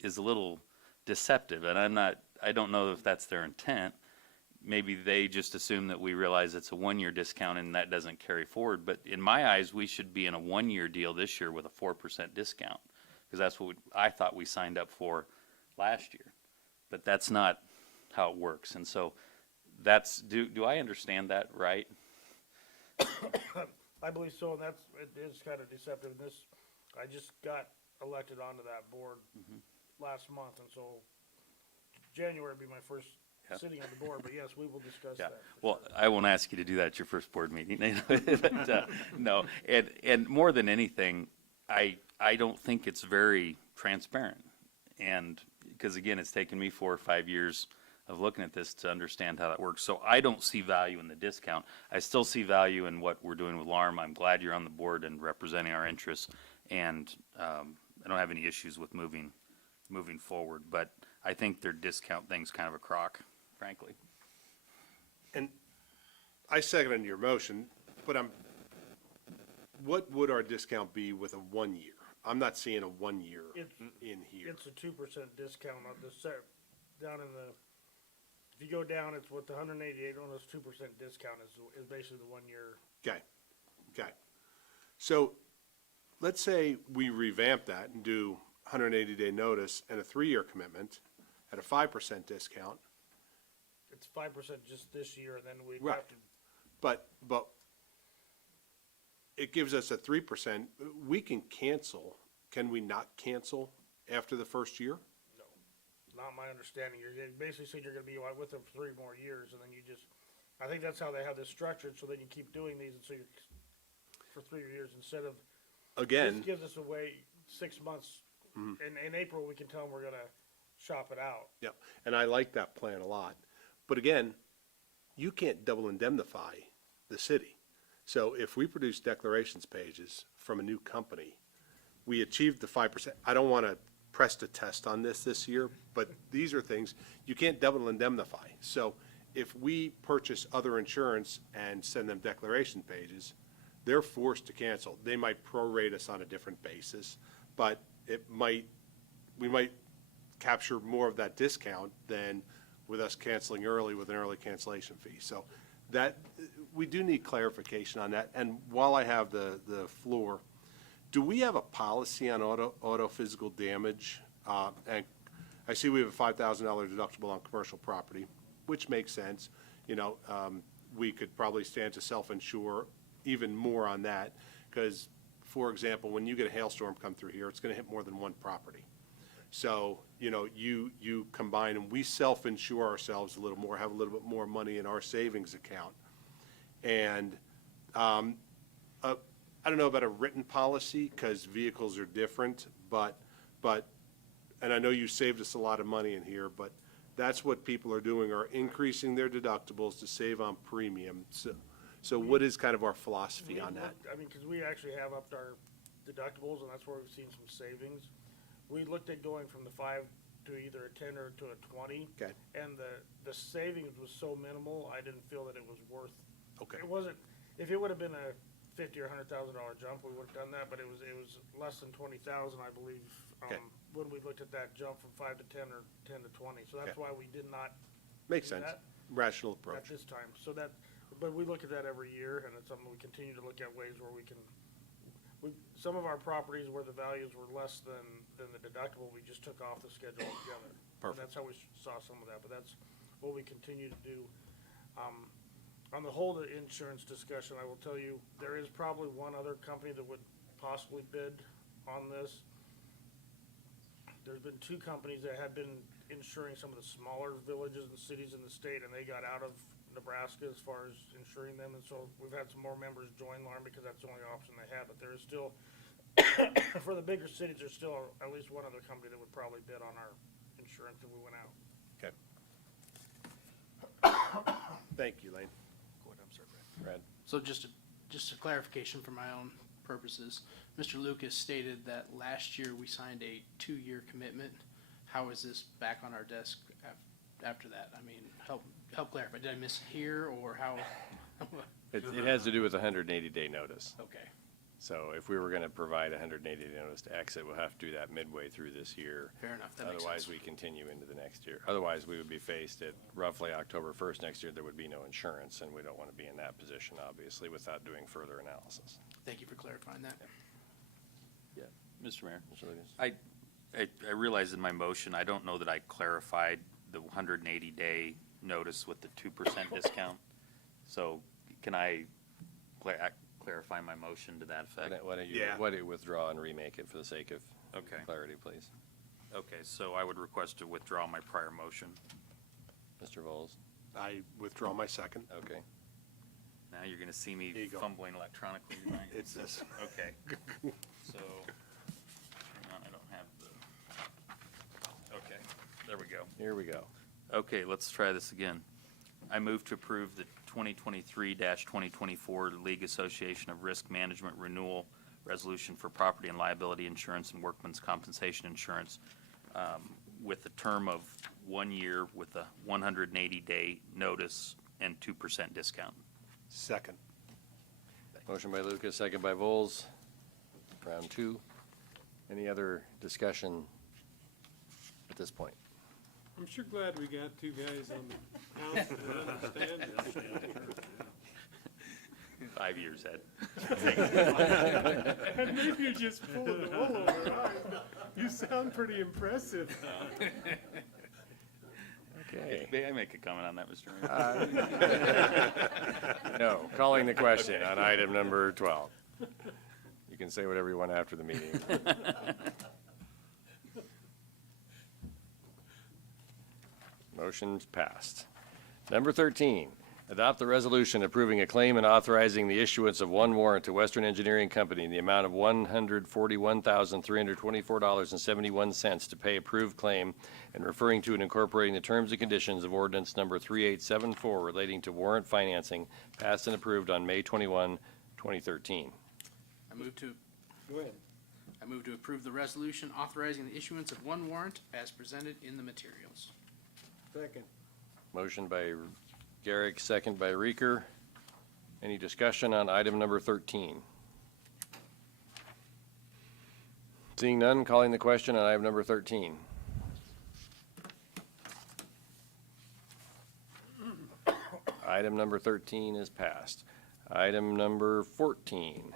a little deceptive, and I don't know if that's their intent. Maybe they just assume that we realize it's a 1-year discount and that doesn't carry forward. But in my eyes, we should be in a 1-year deal this year with a 4% discount. Because that's what I thought we signed up for last year. But that's not how it works. And so that's, do I understand that right? I believe so, and it is kind of deceptive. And I just got elected onto that board last month, and so January will be my first sitting on the board, but yes, we will discuss Yeah, that. well, I won't ask you to do that at your first board meeting. But, no, and more than anything, I don't think it's very transparent. And, because again, it's taken me 4 or 5 years of looking at this to understand how that works. So I don't see value in the discount. I still see value in what we're doing with LARM. I'm glad you're on the board and representing our interests. And, I don't have any issues with moving forward, but I think their discount thing's kind of a crock, frankly. And I second your motion, but what would our discount be with a 1 year? I'm not seeing a 1 year in here. It's a 2% discount on the down in the, if you go down, it's with the 188 on this 2% discount is basically the 1 year. Okay. So let's say we revamp that and do 180-day notice and a 3-year commitment at a 5% discount. It's 5% just this year, and then we Right. have to, But it gives us a 3%. We can cancel. Can we not cancel after the first year? no, not my understanding. They basically said you're gonna be with them for 3 more years, and then you just, I think that's how they have this structured, so then you keep doing these, and so you're, for 3 years instead of, Again, this gives us away 6 months. In April, we can tell them we're gonna shop it out. yeah, and I like that plan a lot. But again, you can't double indemnify the city. So if we produce declarations pages from a new company, we achieved the 5%. I don't want to press the test on this year, but these are things, you can't double indemnify. So if we purchase other insurance and send them declaration pages, they're forced to cancel. They might prorate us on a different basis, but we might capture more of that discount than with us canceling early with an early cancellation fee. So that, we do need clarification on that. And while I have the floor, do we have a policy on auto physical damage? And I see we have a $5,000 deductible on commercial property, which makes sense. We could probably stand to self-insure even more on that, because, for example, when you get a hailstorm come through here, it's gonna hit more than one property. So, you combine, and we self-insure ourselves a little more, have a little bit more money in our savings account. And, I don't know about a written policy, because vehicles are different, but, and I know you saved us a lot of money in here, but that's what people are doing, are increasing their deductibles to save on premium. So what is kind of our philosophy on that? Because we actually have upped our deductibles, and that's where we've seen some savings. We looked at going from the 5 to either a 10 or to a 20. Okay. And the savings was so minimal, I didn't feel that it was worth. Okay. It wasn't, if it would have been a $50,000 or $100,000 jump, we would have done that, but it was less than 20,000, I believe. Okay. When we looked at that jump from 5 to 10 or 10 to 20. So that's Okay. why we did not Makes do sense. that Rational at approach. this time. But we look at that every year, and it's something we continue to look at ways where we can, some of our properties where the values were less than the deductible, we just took off the schedule altogether. Perfect. And that's how we saw some of that, but that's what we continue to do. On the whole insurance discussion, I will tell you, there is probably one other company that would possibly bid on this. There's been 2 companies that have been insuring some of the smaller villages and cities in the state, and they got out of Nebraska as far as insuring them, and so we've had some more members join LARM because that's the only option they have, but there is still, for the bigger cities, there's still at least one other company that would probably bid on our insurance if we went out. Okay. Thank you, Lane. Go ahead, I'm sorry, Brad. So just a clarification for my own purposes, Mr. Lucas stated that last year we signed a 2-year commitment. How is this back on our desk after that? I mean, help clarify. Did I mishear, or how? It has to do with a 180-day notice. Okay. So if we were gonna provide a 180-day notice to exit, we'll have to do that midway through this year. Fair enough, that makes Otherwise, sense. we continue into the next year. Otherwise, we would be faced at roughly October 1st next year, there would be no insurance, and we don't want to be in that position, obviously, without doing further analysis. Thank you for clarifying that. Yeah, Mr. Mayor. Mr. Lucas? I realize in my motion, I don't know that I clarified the 180-day notice with the 2% discount. So can I clarify my motion to that effect? Why don't you, Yeah. why don't you withdraw and remake it for the sake of Okay. clarity, please? Okay, so I would request to withdraw my prior motion. Mr. Vols? I withdraw my second. Okay. Now you're gonna see me Here you go. fumbling electronically tonight. It's this. Okay, so, hang on, I don't have the, okay, there we go. Here we go. Okay, let's try this again. I move to approve the 2023-2024 League Association of Risk Management Renewal Resolution for Property and Liability Insurance and Workman's Compensation Insurance with a term of 1 year with a 180-day notice and 2% discount. Second. Motion by Lucas, second by Vols. Round two. Any other discussion at this point? I'm sure glad we got two guys on the council that understand this. 5 years, Ed. And maybe you're just pulling the wool over our eyes, but you sound pretty impressive. Okay. May I make a comment on that, Mr. Mayor? No, calling the question on item number 12. You can say whatever you want after the meeting. Motion's passed. Number 13, adopt the resolution approving a claim and authorizing the issuance of one warrant to Western Engineering Company in the amount of $141,324.71 to pay approved claim and referring to and incorporating the terms and conditions of ordinance number 3874 relating to warrant financing passed and approved on May 21, 2013. I move to, Go ahead. I move to approve the resolution authorizing the issuance of one warrant as presented in the materials. Second. Motion by Garrick, second by Reeker. Any discussion on item number 13? Seeing none, calling the question on item number 13. Item number 13 is passed. Item number 14.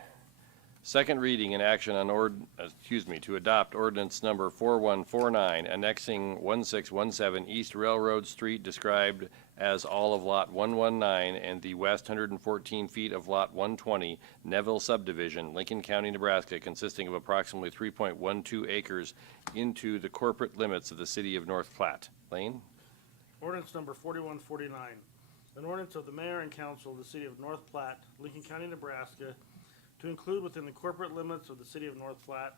Second reading and action on to adopt ordinance number 4149, annexing 1617 East Railroad Street described as all of Lot 119 and the west 114 feet of Lot 120, Neville subdivision, Lincoln County, Nebraska, consisting of approximately 3.12 acres into the corporate limits of the city of North Platte. Lane? Ordinance number 4149, an ordinance of the mayor and council of the city of North Platte, Lincoln County, Nebraska, to include within the corporate limits of the city of North Platte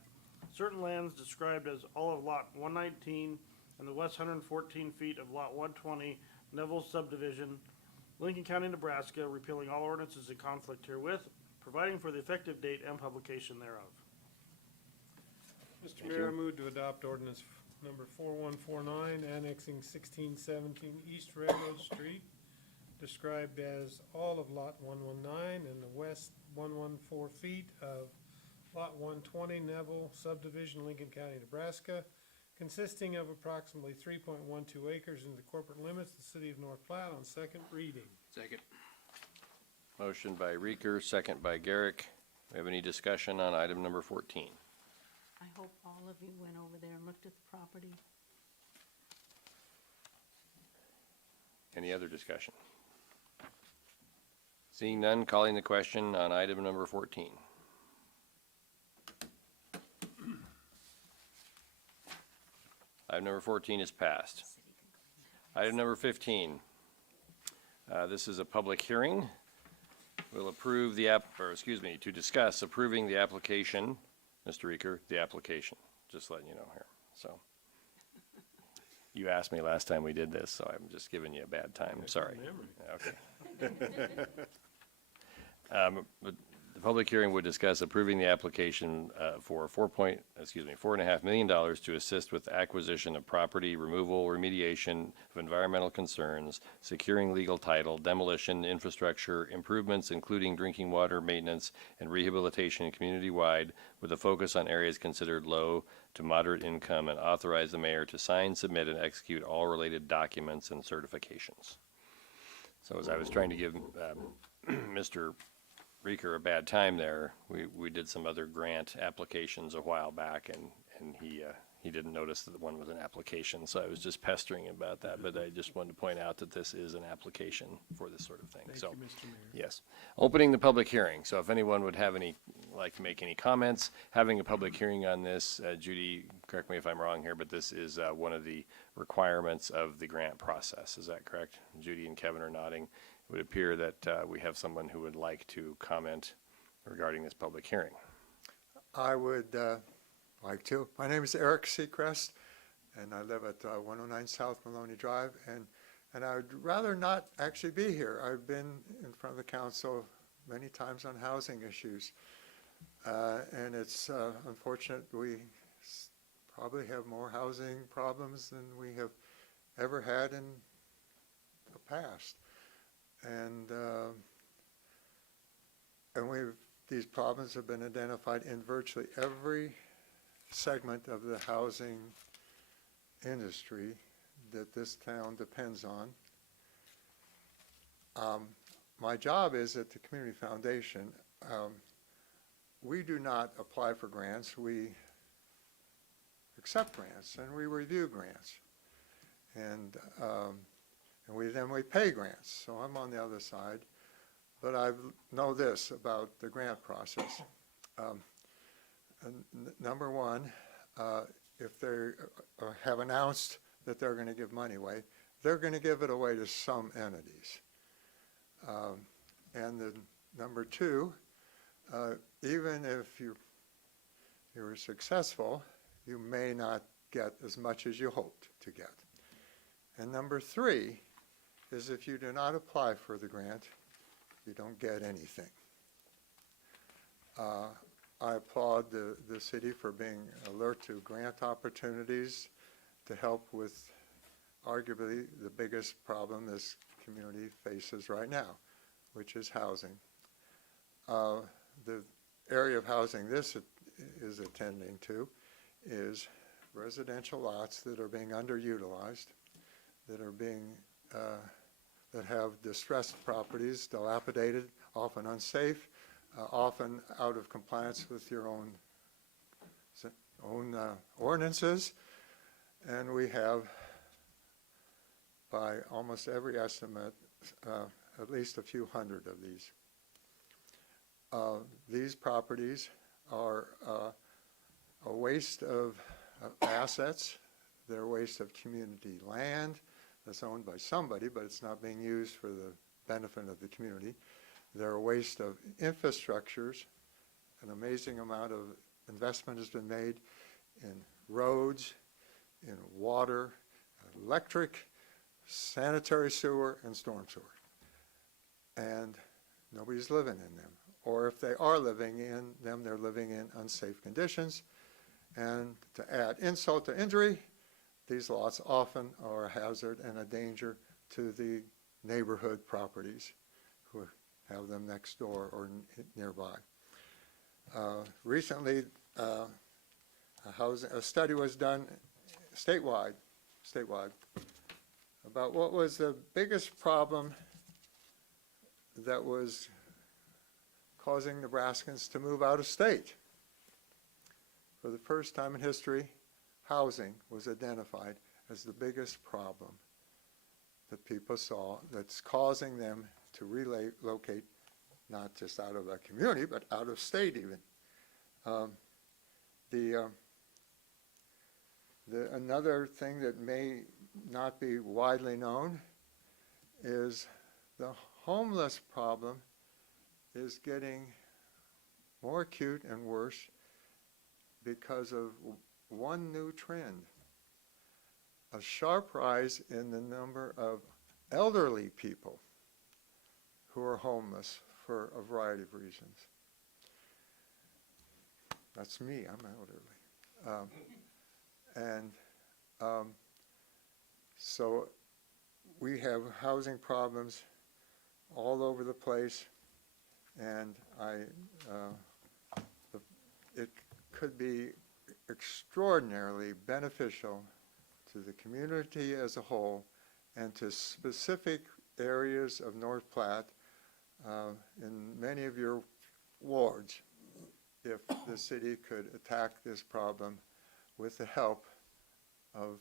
certain lands described as all of Lot 119 and the west 114 feet of Lot 120, Neville subdivision, Lincoln County, Nebraska, repealing all ordinances in conflict herewith, providing for the effective date and publication thereof. Mr. Mayor, I move to adopt ordinance number 4149, annexing 1617 East Railroad Street, described as all of Lot 119 and the west 114 feet of Lot 120 Neville subdivision, Lincoln County, Nebraska, consisting of approximately 3.12 acres in the corporate limits of the city of North Platte on second reading. Second. Motion by Reeker, second by Garrick. We have any discussion on item number 14? I hope all of you went over there and looked at the property. Any other discussion? Seeing none, calling the question on item number 14. Item number 14 is passed. Item number 15. This is a public hearing. We'll approve the to discuss approving the application, Mr. Reeker, the application, just letting you know here, so. You asked me last time we did this, so I'm just giving you a bad time, sorry. Okay. The public hearing would discuss approving the application for $4.5 million to assist with the acquisition of property, removal, remediation of environmental concerns, securing legal title, demolition, infrastructure, improvements, including drinking water maintenance and rehabilitation community-wide, with a focus on areas considered low to moderate income, and authorize the mayor to sign, submit, and execute all related documents and certifications. So as I was trying to give Mr. Reeker a bad time there, we did some other grant applications a while back, and he didn't notice that one was an application, so I was just pestering him about that, but I just wanted to point out that this is an application for this sort of thing, Thank so. you, Mr. Mayor. Yes. Opening the public hearing, so if anyone would like to make any comments, having a public hearing on this, Judy, correct me if I'm wrong here, but this is one of the requirements of the grant process, is that correct? Judy and Kevin are nodding. It would appear that we have someone who would like to comment regarding this public hearing. I would like to. My name is Eric Seacrest, and I live at 109 South Maloney Drive, and I would rather not actually be here. I've been in front of the council many times on housing issues, and it's unfortunate we probably have more housing problems than we have ever had in the past. And these problems have been identified in virtually every segment of the housing industry that this town depends on. My job is at the Community Foundation. We do not apply for grants. We accept grants and we review grants. And we pay grants. So I'm on the other side. But I know this about the grant process. Number one, if they have announced that they're going to give money away, they're going to give it away to some entities. And then number two, even if you were successful, you may not get as much as you hoped to get. And number three is if you do not apply for the grant, you don't get anything. I applaud the city for being alert to grant opportunities to help with arguably the biggest problem this community faces right now, which is housing. The area of housing this is attending to is residential lots that are being underutilized, that are being that have distressed properties, dilapidated, often unsafe, often out of compliance with your own ordinances. And we have, by almost every estimate, at least a few hundred of these. These properties are a waste of assets. They're a waste of community land that's owned by somebody, but it's not being used for the benefit of the community. They're a waste of infrastructures. An amazing amount of investment has been made in roads, in water, electric, sanitary sewer, and storm sewer. And nobody's living in them. Or if they are living in them, they're living in unsafe conditions. And to add insult to injury, these lots often are a hazard and a danger to the neighborhood properties who have them next door or nearby. Recently, a study was done statewide, about what was the biggest problem that was causing Nebraskans to move out of state. For the first time in history, housing was identified as the biggest problem that people saw that's causing them to relocate, not just out of a community, but out of state even. Another thing that may not be widely known is the homeless problem is getting more acute and worse because of one new trend: a sharp rise in the number of elderly people who are homeless for a variety of reasons. That's me, I'm elderly. So we have housing problems all over the place, and it could be extraordinarily beneficial to the community as a whole and to specific areas of North Platte in many of your wards if the city could attack this problem with the help of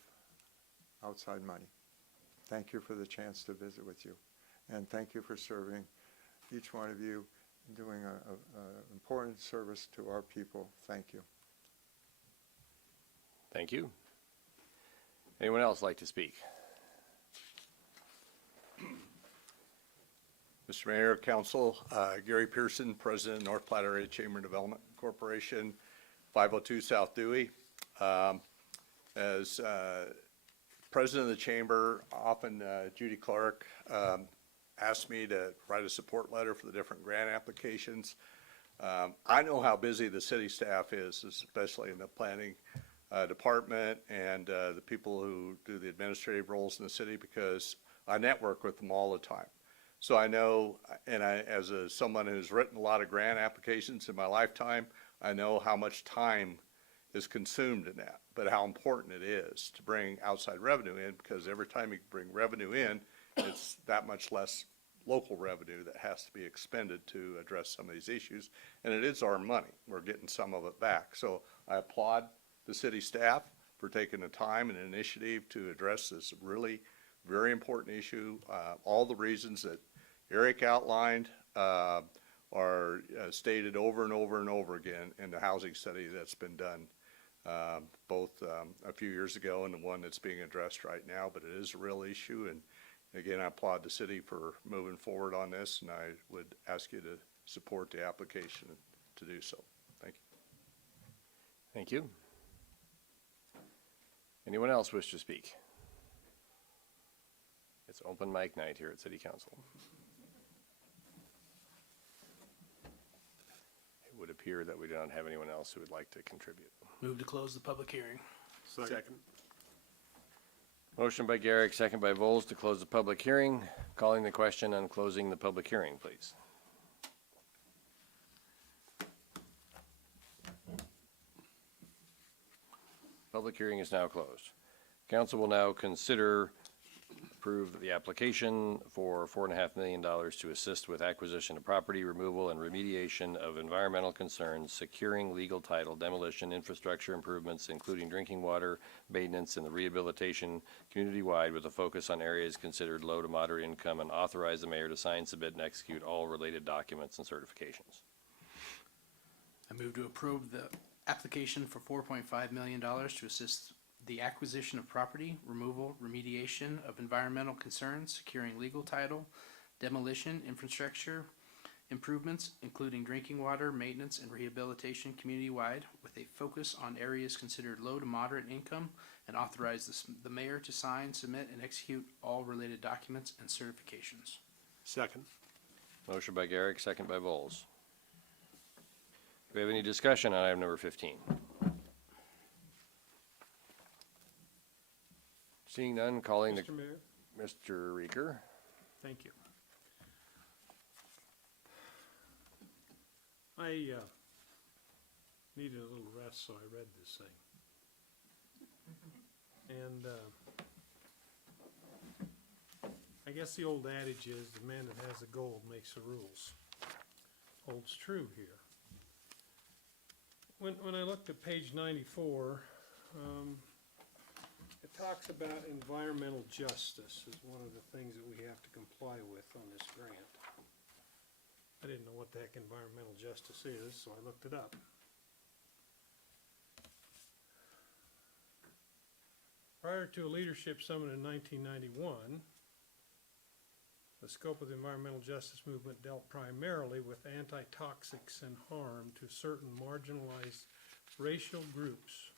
outside money. Thank you for the chance to visit with you, and thank you for serving, each one of you, doing an important service to our people. Thank you. Thank you. Anyone else like to speak? Mr. Mayor, Council, Gary Pearson, President of North Platte Area Chamber Development Corporation, 502 South Dewey. As President of the Chamber, often Judy Clark asked me to write a support letter for the different grant applications. I know how busy the city staff is, especially in the planning department and the people who do the administrative roles in the city, because I network with them all the time. So I know, and as someone who's written a lot of grant applications in my lifetime, I know how much time is consumed in that, but how important it is to bring outside revenue in, because every time you bring revenue in, it's that much less local revenue that has to be expended to address some of these issues. And it is our money. We're getting some of it back. So I applaud the city staff for taking the time and initiative to address this really very important issue. All the reasons that Eric outlined are stated over and over and over again in the housing study that's been done, both a few years ago and the one that's being addressed right now. But it is a real issue, and again, I applaud the city for moving forward on this, and I would ask you to support the application to do so. Thank you. Thank you. Anyone else wish to speak? It's open mic night here at City Council. It would appear that we do not have anyone else who would like to contribute. Move to close the public hearing. Second. Motion by Garrick, second by Vols to close the public hearing. Calling the question on closing the public hearing, please. Public hearing is now closed. Council will now approve the application for $4.5 million to assist with acquisition of property, removal, and remediation of environmental concerns, securing legal title, demolition, infrastructure improvements, including drinking water, maintenance, and the rehabilitation community-wide with a focus on areas considered low to moderate income, and authorize the mayor to sign, submit, and execute all related documents and certifications. I move to approve the application for $4.5 million to assist the acquisition of property, removal, remediation of environmental concerns, securing legal title, demolition, infrastructure improvements, including drinking water, maintenance, and rehabilitation community-wide, with a focus on areas considered low to moderate income, and authorize the mayor to sign, submit, and execute all related documents and certifications. Second. Motion by Garrick, second by Vols. Do we have any discussion on item number 15? Seeing none, calling Mr. Mayor, Mr. Reeker. thank you. I needed a little rest, so I read this thing. And I guess the old adage is, the man that has the gold makes the rules. Holds true here. When I looked at page 94, it talks about environmental justice as one of the things that we have to comply with on this grant. I didn't know what the heck environmental justice is, so I looked it up. Prior to a leadership summit in 1991, the scope of the environmental justice movement dealt primarily with anti-toxics and harm to certain marginalized racial groups.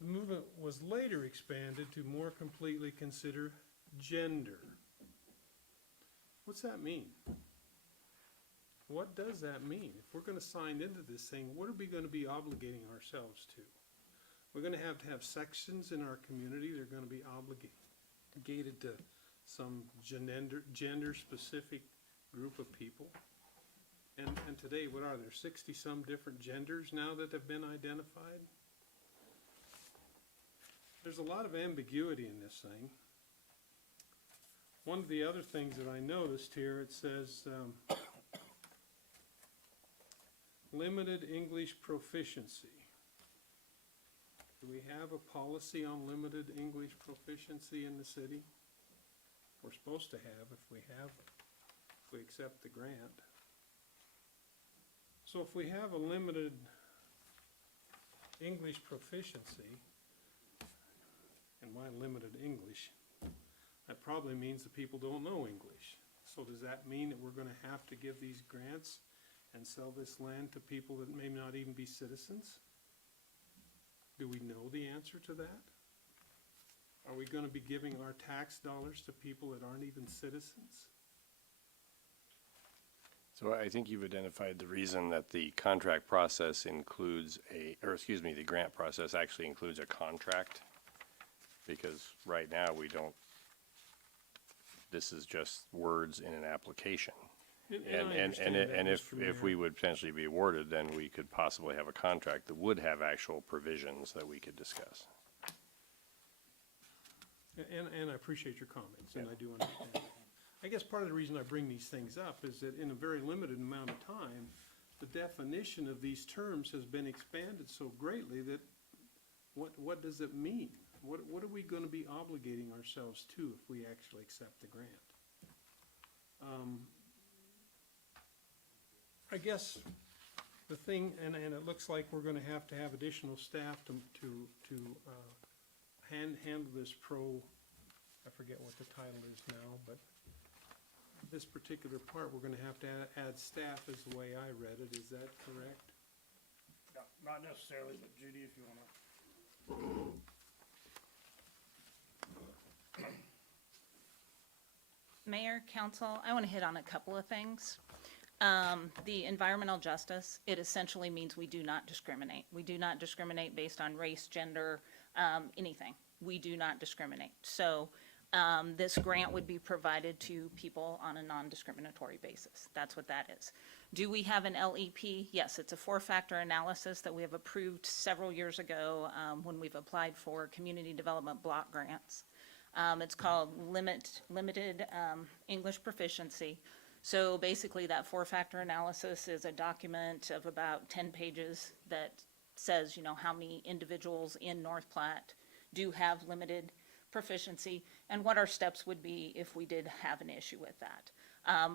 The movement was later expanded to more completely consider gender. What's that mean? what does that mean? If we're gonna sign into this thing, what are we gonna be obligating ourselves to? We're gonna have to have sections in our community that are gonna be obligated to some gender-specific group of people. And today, what are there, 60-some different genders now that have been identified? There's a lot of ambiguity in this thing. One of the other things that I noticed here, it says, limited English proficiency. Do we have a policy on limited English proficiency in the city? We're supposed to have, if we accept the grant. So if we have a limited English proficiency, and why limited English, that probably means the people don't know English. So does that mean that we're gonna have to give these grants and sell this land to people that may not even be citizens? Do we know the answer to that? Are we gonna be giving our tax dollars to people that aren't even citizens? So I think you've identified the reason that the contract process includes the grant process actually includes a contract. Because right now, this is just words in an application. And if we would potentially be awarded, then we could possibly have a contract that would have actual provisions that we could discuss. And I appreciate your comments, and I do understand that. I guess part of the reason I bring these things up is that in a very limited amount of time, the definition of these terms has been expanded so greatly that what does it mean? What are we gonna be obligating ourselves to if we actually accept the grant? I guess the thing, and it looks like we're gonna have to have additional staff to handle this I forget what the title is now, but this particular part, we're gonna have to add staff is the way I read it. Is that correct? Yeah, not necessarily, but Judy, if you wanna. Mayor, council, I want to hit on a couple of things. The environmental justice, it essentially means we do not discriminate. We do not discriminate based on race, gender, anything. We do not discriminate. So this grant would be provided to people on a non-discriminatory basis. That's what that is. Do we have an LEP? Yes, it's a 4-factor analysis that we have approved several years ago when we've applied for community development block grants. It's called Limited English Proficiency. So basically that 4-factor analysis is a document of about 10 pages that says, how many individuals in North Platte do have limited proficiency and what our steps would be if we did have an issue with that.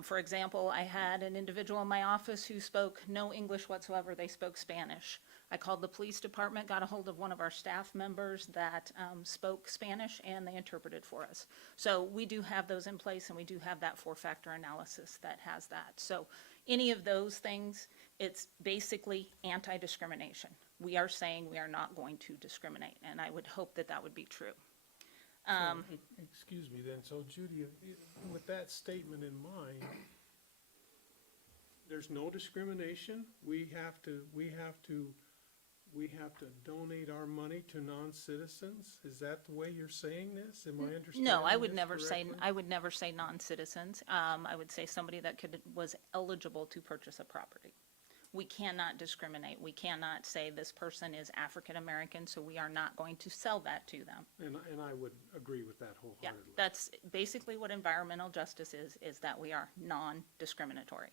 For example, I had an individual in my office who spoke no English whatsoever. They spoke Spanish. I called the police department, got a hold of one of our staff members that spoke Spanish, and they interpreted for us. So we do have those in place, and we do have that 4-factor analysis that has that. So any of those things, it's basically anti-discrimination. We are saying we are not going to discriminate, and I would hope that that would be true. Excuse me then, so Judy, with that statement in mind, there's no discrimination? We have to donate our money to non-citizens? Is that the way you're saying this? Am I understanding No, I would this never say, correctly? I would never say non-citizens. I would say somebody that was eligible to purchase a property. We cannot discriminate. We cannot say this person is African-American, so we are not going to sell that to them. And I would agree with that Yeah, wholeheartedly. that's basically what environmental justice is that we are non-discriminatory.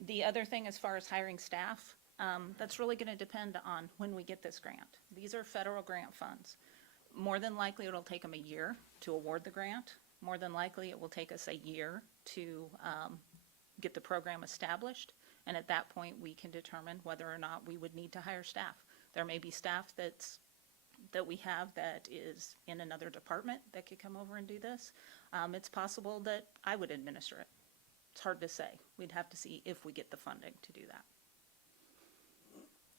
The other thing, as far as hiring staff, that's really gonna depend on when we get this grant. These are federal grant funds. More than likely, it'll take them a year to award the grant. More than likely, it will take us a year to get the program established. And at that point, we can determine whether or not we would need to hire staff. There may be staff that we have that is in another department that could come over and do this. It's possible that I would administer it. It's hard to say. We'd have to see if we get the funding to do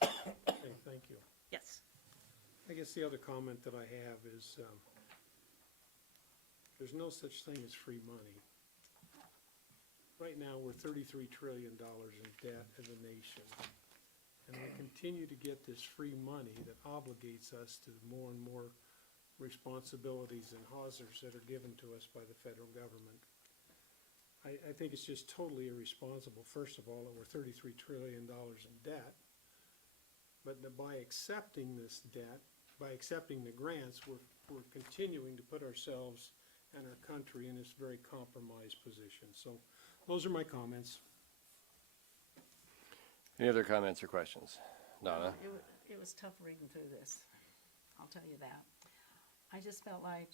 that. Okay, thank you. Yes. I guess the other comment that I have is, there's no such thing as free money. right now, we're $33 trillion in debt as a nation. And we continue to get this free money that obligates us to more and more responsibilities and hazards that are given to us by the federal government. I think it's just totally irresponsible, first of all, that we're $33 trillion in debt. But by accepting this debt, by accepting the grants, we're continuing to put ourselves and our country in this very compromised position. So those are my comments. Any other comments or questions? Donna? It was tough reading through this, I'll tell you that. I just felt like,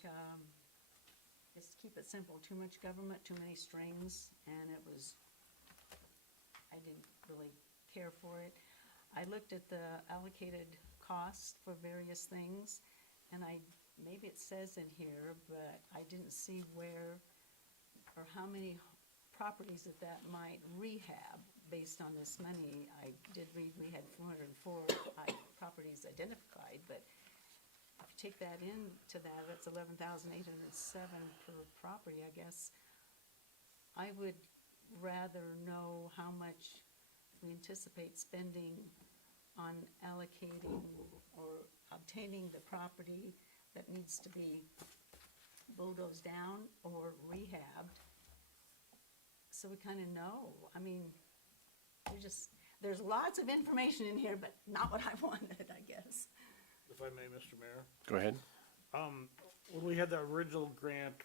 just keep it simple, too much government, too many strings, and I didn't really care for it. I looked at the allocated costs for various things, and maybe it says in here, but I didn't see where or how many properties that might rehab based on this money. I did read we had 404 properties identified, but if you take that into that's 11,807 per property, I guess. I would rather know how much we anticipate spending on allocating or obtaining the property that needs to be bulldozed down or rehabbed, so we kind of know. I mean, there's lots of information in here, but not what I wanted, I guess. If I may, Mr. Mayor. Go ahead. When we had the original grant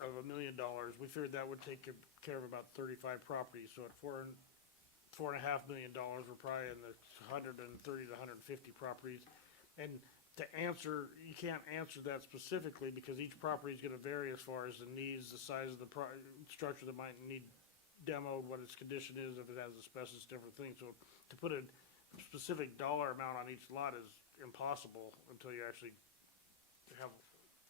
of $1 million, we figured that would take care of about 35 properties. So at $4.5 million, we're probably in the 130 to 150 properties. And you can't answer that specifically because each property is going to vary as far as the needs, the size of the structure that might need demoed, what its condition is, if it has asbestos, different things. So to put a specific dollar amount on each lot is impossible until you actually have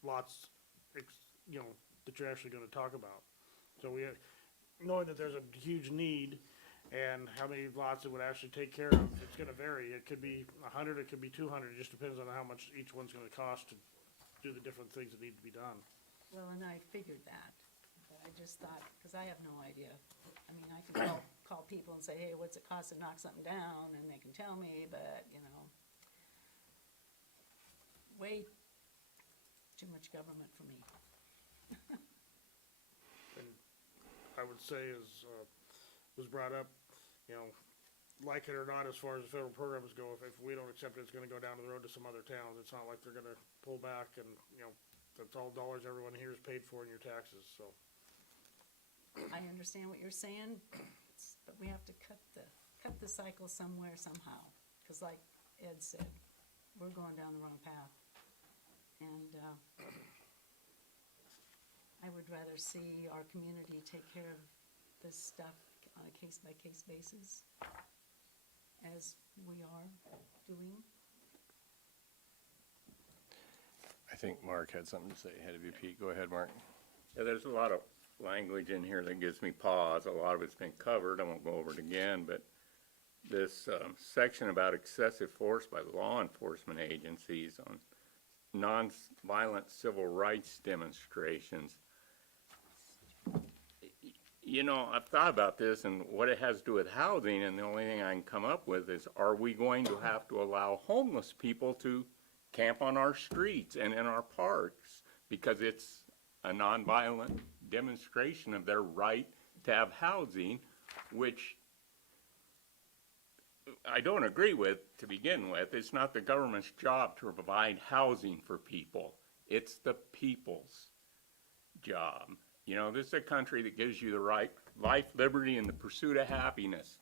lots, that you're actually going to talk about. So knowing that there's a huge need and how many lots it would actually take care of, it's going to vary. It could be 100, it could be 200. It just depends on how much each one's going to cost to do the different things that need to be done. Well, and I figured that, but I just thought, because I have no idea. I mean, I can call people and say, hey, what's it cost to knock something down, and they can tell me, but, way too much government for me. And I would say, as was brought up, like it or not, as far as the federal programs go, if we don't accept it, it's gonna go down the road to some other towns. It's not like they're gonna pull back and, that's all dollars everyone here is paid for in your taxes, so. I understand what you're saying, but we have to cut the cycle somewhere, somehow. Because like Ed said, we're going down the wrong path. And I would rather see our community take care of this stuff on a case-by-case basis, as we are doing. I think Mark had something to say ahead of you, Pete. Go ahead, Mark. Yeah, there's a lot of language in here that gives me pause. A lot of it's been covered. I won't go over it again, but this section about excessive force by law enforcement agencies on nonviolent civil rights demonstrations. I've thought about this and what it has to do with housing, and the only thing I can come up with is, are we going to have to allow homeless people to camp on our streets and in our parks because it's a nonviolent demonstration of their right to have housing, which I don't agree with to begin with. It's not the government's job to provide housing for people. It's the people's job. This is a country that gives you the right life, liberty, and the pursuit of happiness.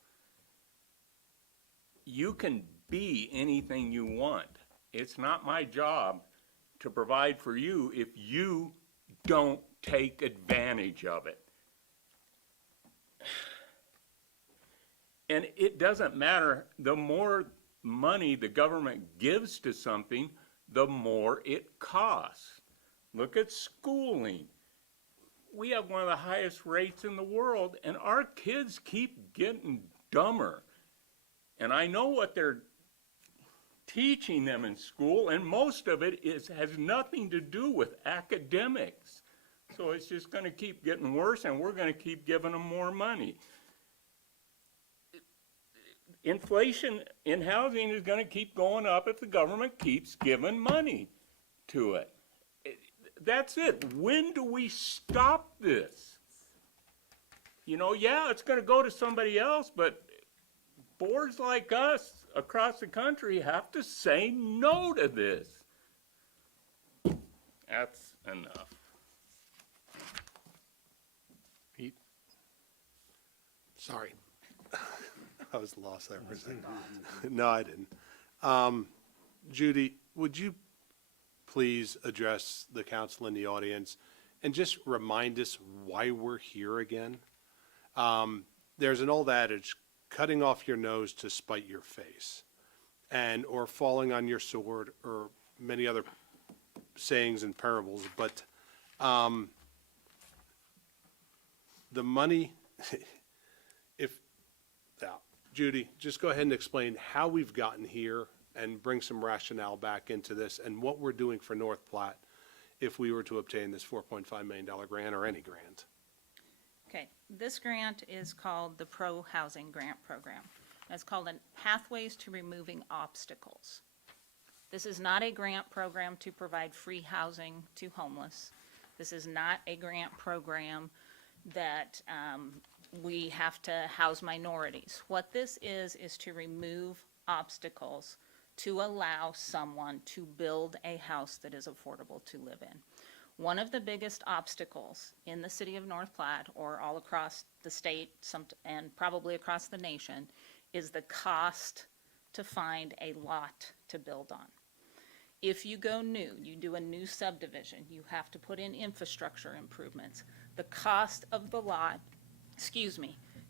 You can be anything you want. It's not my job to provide for you if you don't take advantage of it. And it doesn't matter, the more money the government gives to something, the more it costs. Look at schooling. We have one of the highest rates in the world, and our kids keep getting dumber. And I know what they're teaching them in school, and most of it has nothing to do with academics. So it's just gonna keep getting worse, and we're gonna keep giving them more money. Inflation in housing is gonna keep going up if the government keeps giving money to it. That's it. When do we stop this? You know, yeah, it's gonna go to somebody else, but boards like us across the country have to say no to this. That's enough. Pete? Sorry. I was lost there for a second. No, I didn't. Judy, would you please address the council and the audience and just remind us why we're here again? There's an old adage, cutting off your nose to spite your face, or falling on your sword, or many other sayings and parables, but the money, Judy, just go ahead and explain how we've gotten here and bring some rationale back into this and what we're doing for North Platte if we were to obtain this $4.5 million grant or any grant. Okay, this grant is called the Pro Housing Grant Program. It's called Pathways to Removing Obstacles. This is not a grant program to provide free housing to homeless. This is not a grant program that we have to house minorities. What this is to remove obstacles to allow someone to build a house that is affordable to live in. One of the biggest obstacles in the city of North Platte, or all across the state, and probably across the nation, is the cost to find a lot to build on. If you go new, you do a new subdivision, you have to put in infrastructure improvements. The cost of the lot,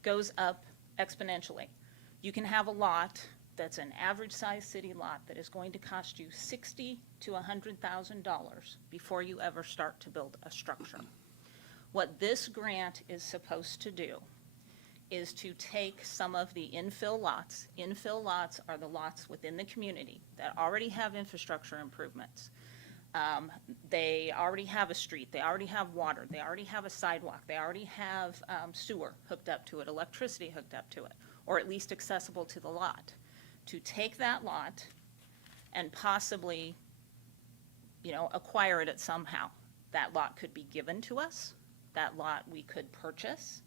goes up exponentially. You can have a lot that's an average size city lot that is going to cost you $60,000 to $100,000 before you ever start to build a structure. What this grant is supposed to do is to take some of the infill lots. Infill lots are the lots within the community that already have infrastructure improvements. They already have a street, they already have water, they already have a sidewalk, they already have sewer hooked up to it, electricity hooked up to it, or at least accessible to the lot. To take that lot and possibly, acquire it somehow. That lot could be given to us, that lot we could purchase,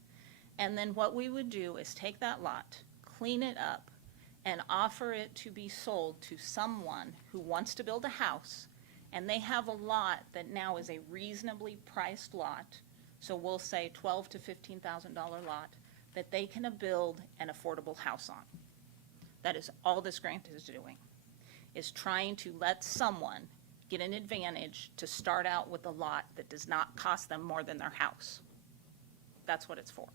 and then what we would do is take that lot, clean it up, and offer it to be sold to someone who wants to build a house, and they have a lot that now is a reasonably priced lot, so we'll say $12,000 to $15,000 lot, that they can build an affordable house on. That is all this grant is doing, is trying to let someone get an advantage to start out with a lot that does not cost them more than their house. That's what it's for.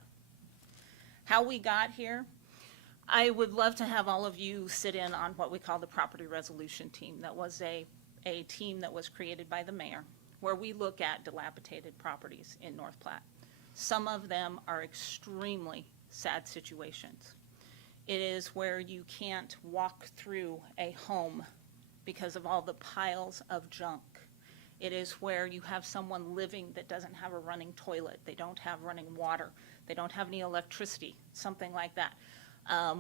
How we got here, I would love to have all of you sit in on what we call the property resolution team. That was a team that was created by the mayor, where we look at dilapidated properties in North Platte. Some of them are extremely sad situations. It is where you can't walk through a home because of all the piles of junk. It is where you have someone living that doesn't have a running toilet, they don't have running water, they don't have any electricity, something like that.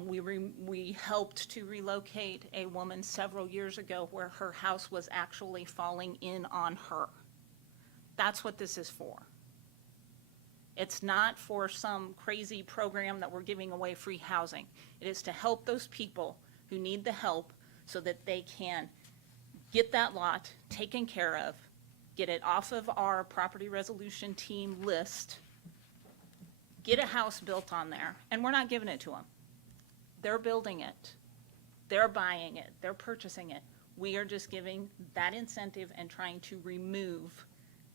We helped to relocate a woman several years ago where her house was actually falling in on her. That's what this is for. It's not for some crazy program that we're giving away free housing. It is to help those people who need the help so that they can get that lot taken care of, get it off of our property resolution team list, get a house built on there, and we're not giving it to them. They're building it, they're buying it, they're purchasing it. We are just giving that incentive and trying to remove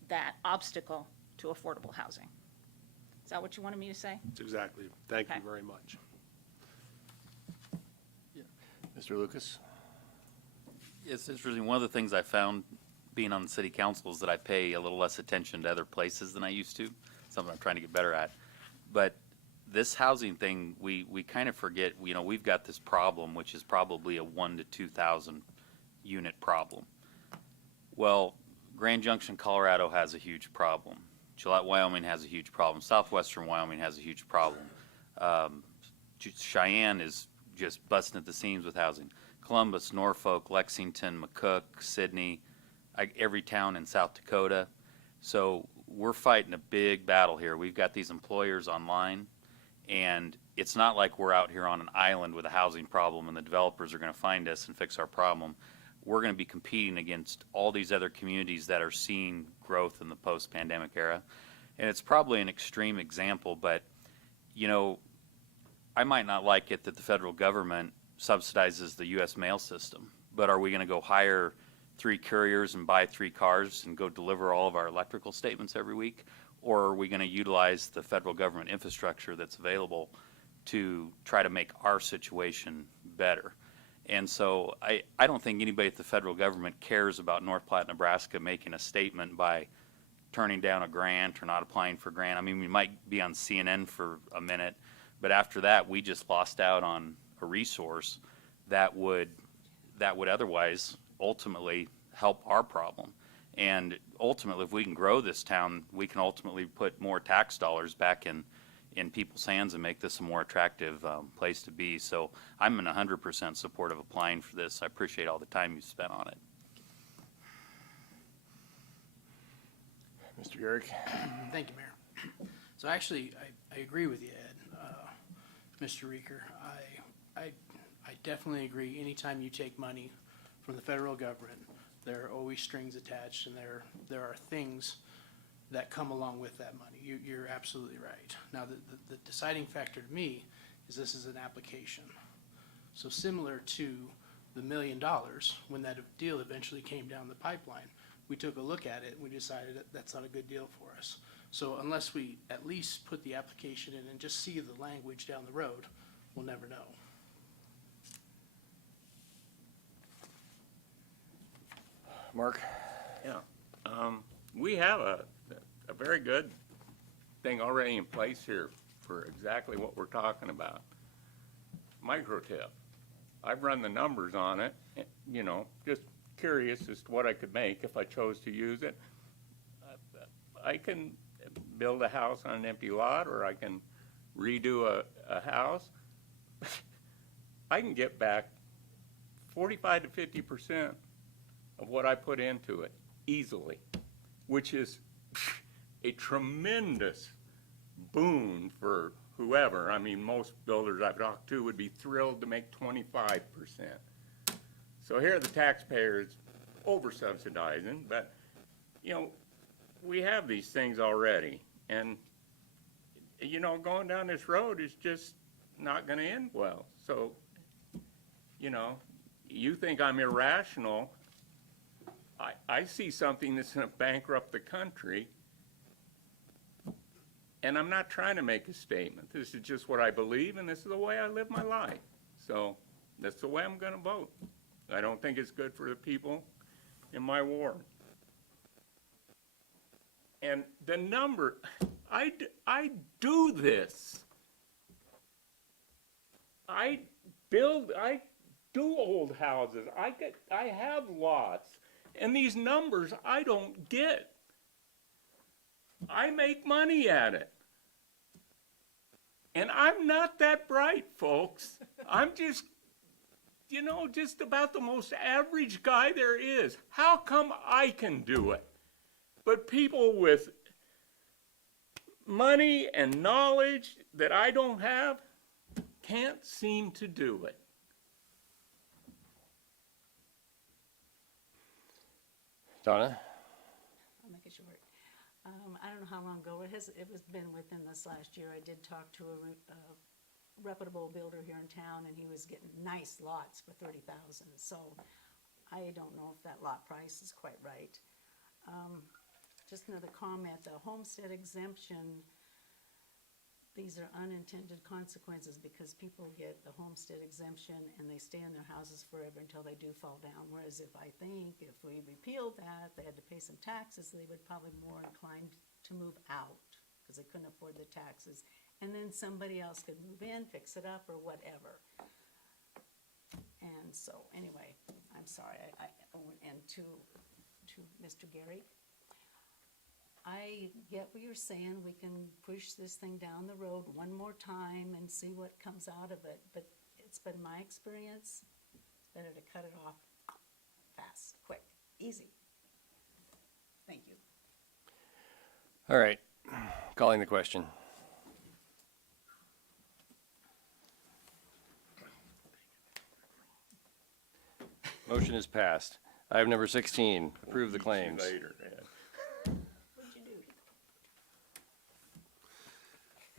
that obstacle to affordable housing. Is that what you wanted me to say? That's exactly. Thank you Okay. very much. Mr. Lucas? It's interesting. One of the things I found being on the city council is that I pay a little less attention to other places than I used to, something I'm trying to get better at. But this housing thing, we kind of forget, we've got this problem, which is probably a 1,000 to 2,000 unit problem. Well, Grand Junction, Colorado has a huge problem. Gillette, Wyoming has a huge problem. Southwestern Wyoming has a huge problem. Cheyenne is just busting at the seams with housing. Columbus, Norfolk, Lexington, McCook, Sidney, every town in South Dakota. So we're fighting a big battle here. We've got these employers online, and it's not like we're out here on an island with a housing problem and the developers are going to find us and fix our problem. We're going to be competing against all these other communities that are seeing growth in the post-pandemic era. And it's probably an extreme example, but, you know, I might not like it that the federal government subsidizes the U.S. mail system, but are we going to go hire 3 couriers and buy 3 cars and go deliver all of our electrical statements every week? Or are we going to utilize the federal government infrastructure that's available to try to make our situation better? And so I don't think anybody at the federal government cares about North Platte, Nebraska making a statement by turning down a grant or not applying for a grant. I mean, we might be on CNN for a minute, but after that, we just lost out on a resource that would otherwise ultimately help our problem. And ultimately, if we can grow this town, we can ultimately put more tax dollars back in people's hands and make this a more attractive place to be. So I'm in 100% support of applying for this. I appreciate all the time you spent on it. Mr. Garrick? Thank you, Mayor. So actually, I agree with you, Ed. Mr. Reeker, I definitely agree. Anytime you take money from the federal government, there are always strings attached, and there are things that come along with that money. You're absolutely right. Now, the deciding factor to me is this is an application. So similar to the $1 million, when that deal eventually came down the pipeline, we took a look at it and we decided that that's not a good deal for us. So unless we at least put the application in and just see the language down the road, we'll never know. Mark? Yeah. We have a very good thing already in place here for exactly what we're talking about. Microtip. I've run the numbers on it, you know, just curious as to what I could make if I chose to use it. I can build a house on an empty lot, or I can redo a house. I can get back 45 to 50% of what I put into it easily, which is a tremendous boon for whoever. I mean, most builders I've talked to would be thrilled to make 25%. So here are the taxpayers over-subsidizing, but, you know, we have these things already. And, you know, going down this road is just not going to end well. So, you know, you think I'm irrational. I see something that's going to bankrupt the country, and I'm not trying to make a statement. This is just what I believe, and this is the way I live my life. So that's the way I'm going to vote. I don't think it's good for the people in my ward. And the number, I do this. I do old houses. I have lots. And these numbers I don't get. I make money at it. And I'm not that bright, folks. I'm just, you know, just about the most average guy there is. How come I can do it? But people with money and knowledge that I don't have can't seem to do it. Donna? I'll make it short. I don't know how long ago, it was been within this last year, I did talk to a reputable builder here in town, and he was getting nice lots for $30,000. So I don't know if that lot price is quite right. Just another comment, the homestead exemption, these are unintended consequences because people get the homestead exemption and they stay in their houses forever until they do fall down. Whereas if we repealed that, they had to pay some taxes, they would probably be more inclined to move out because they couldn't afford the taxes. And then somebody else could move in, fix it up, or whatever. And so, anyway, I'm sorry. And to Mr. Gary, I get what you're saying, we can push this thing down the road one more time and see what comes out of it, but it's been my experience, it's better to cut it off fast, quick, easy. Thank you. All right, calling the question. Motion is passed. Item number 16, approve the claims. Later, man. What'd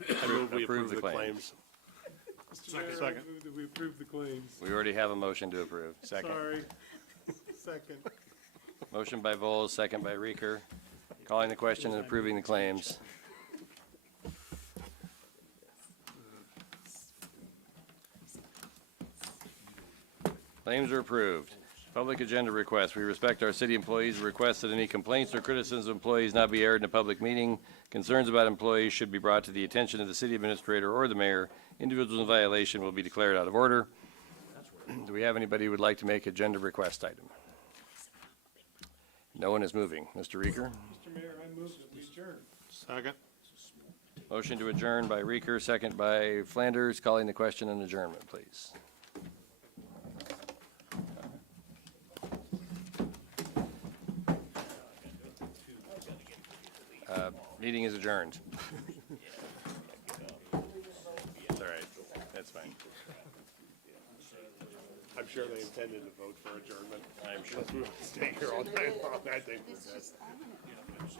you do? I move we Approve approve the the claims. claims. Second. We approve the claims. We already have a motion to approve. Second. Sorry. Second. Motion by Vols, second by Reeker. Calling the question and approving the claims. Claims are approved. Public agenda request. We respect our city employees. Request that any complaints or criticisms of employees not be aired in a public meeting. Concerns about employees should be brought to the attention of the city administrator or the mayor. Individuals in violation will be declared out of order. Do we have anybody who would like to make agenda request item? No one is moving. Mr. Reeker? Mr. Mayor, I move that we adjourn. Second. Motion to adjourn by Reeker, second by Flanders. Calling the question and adjournment, please. Meeting is adjourned. It's all right. That's fine. I'm sure they intended to vote for adjournment. I'm sure. We would stay here all night long, I think we're good.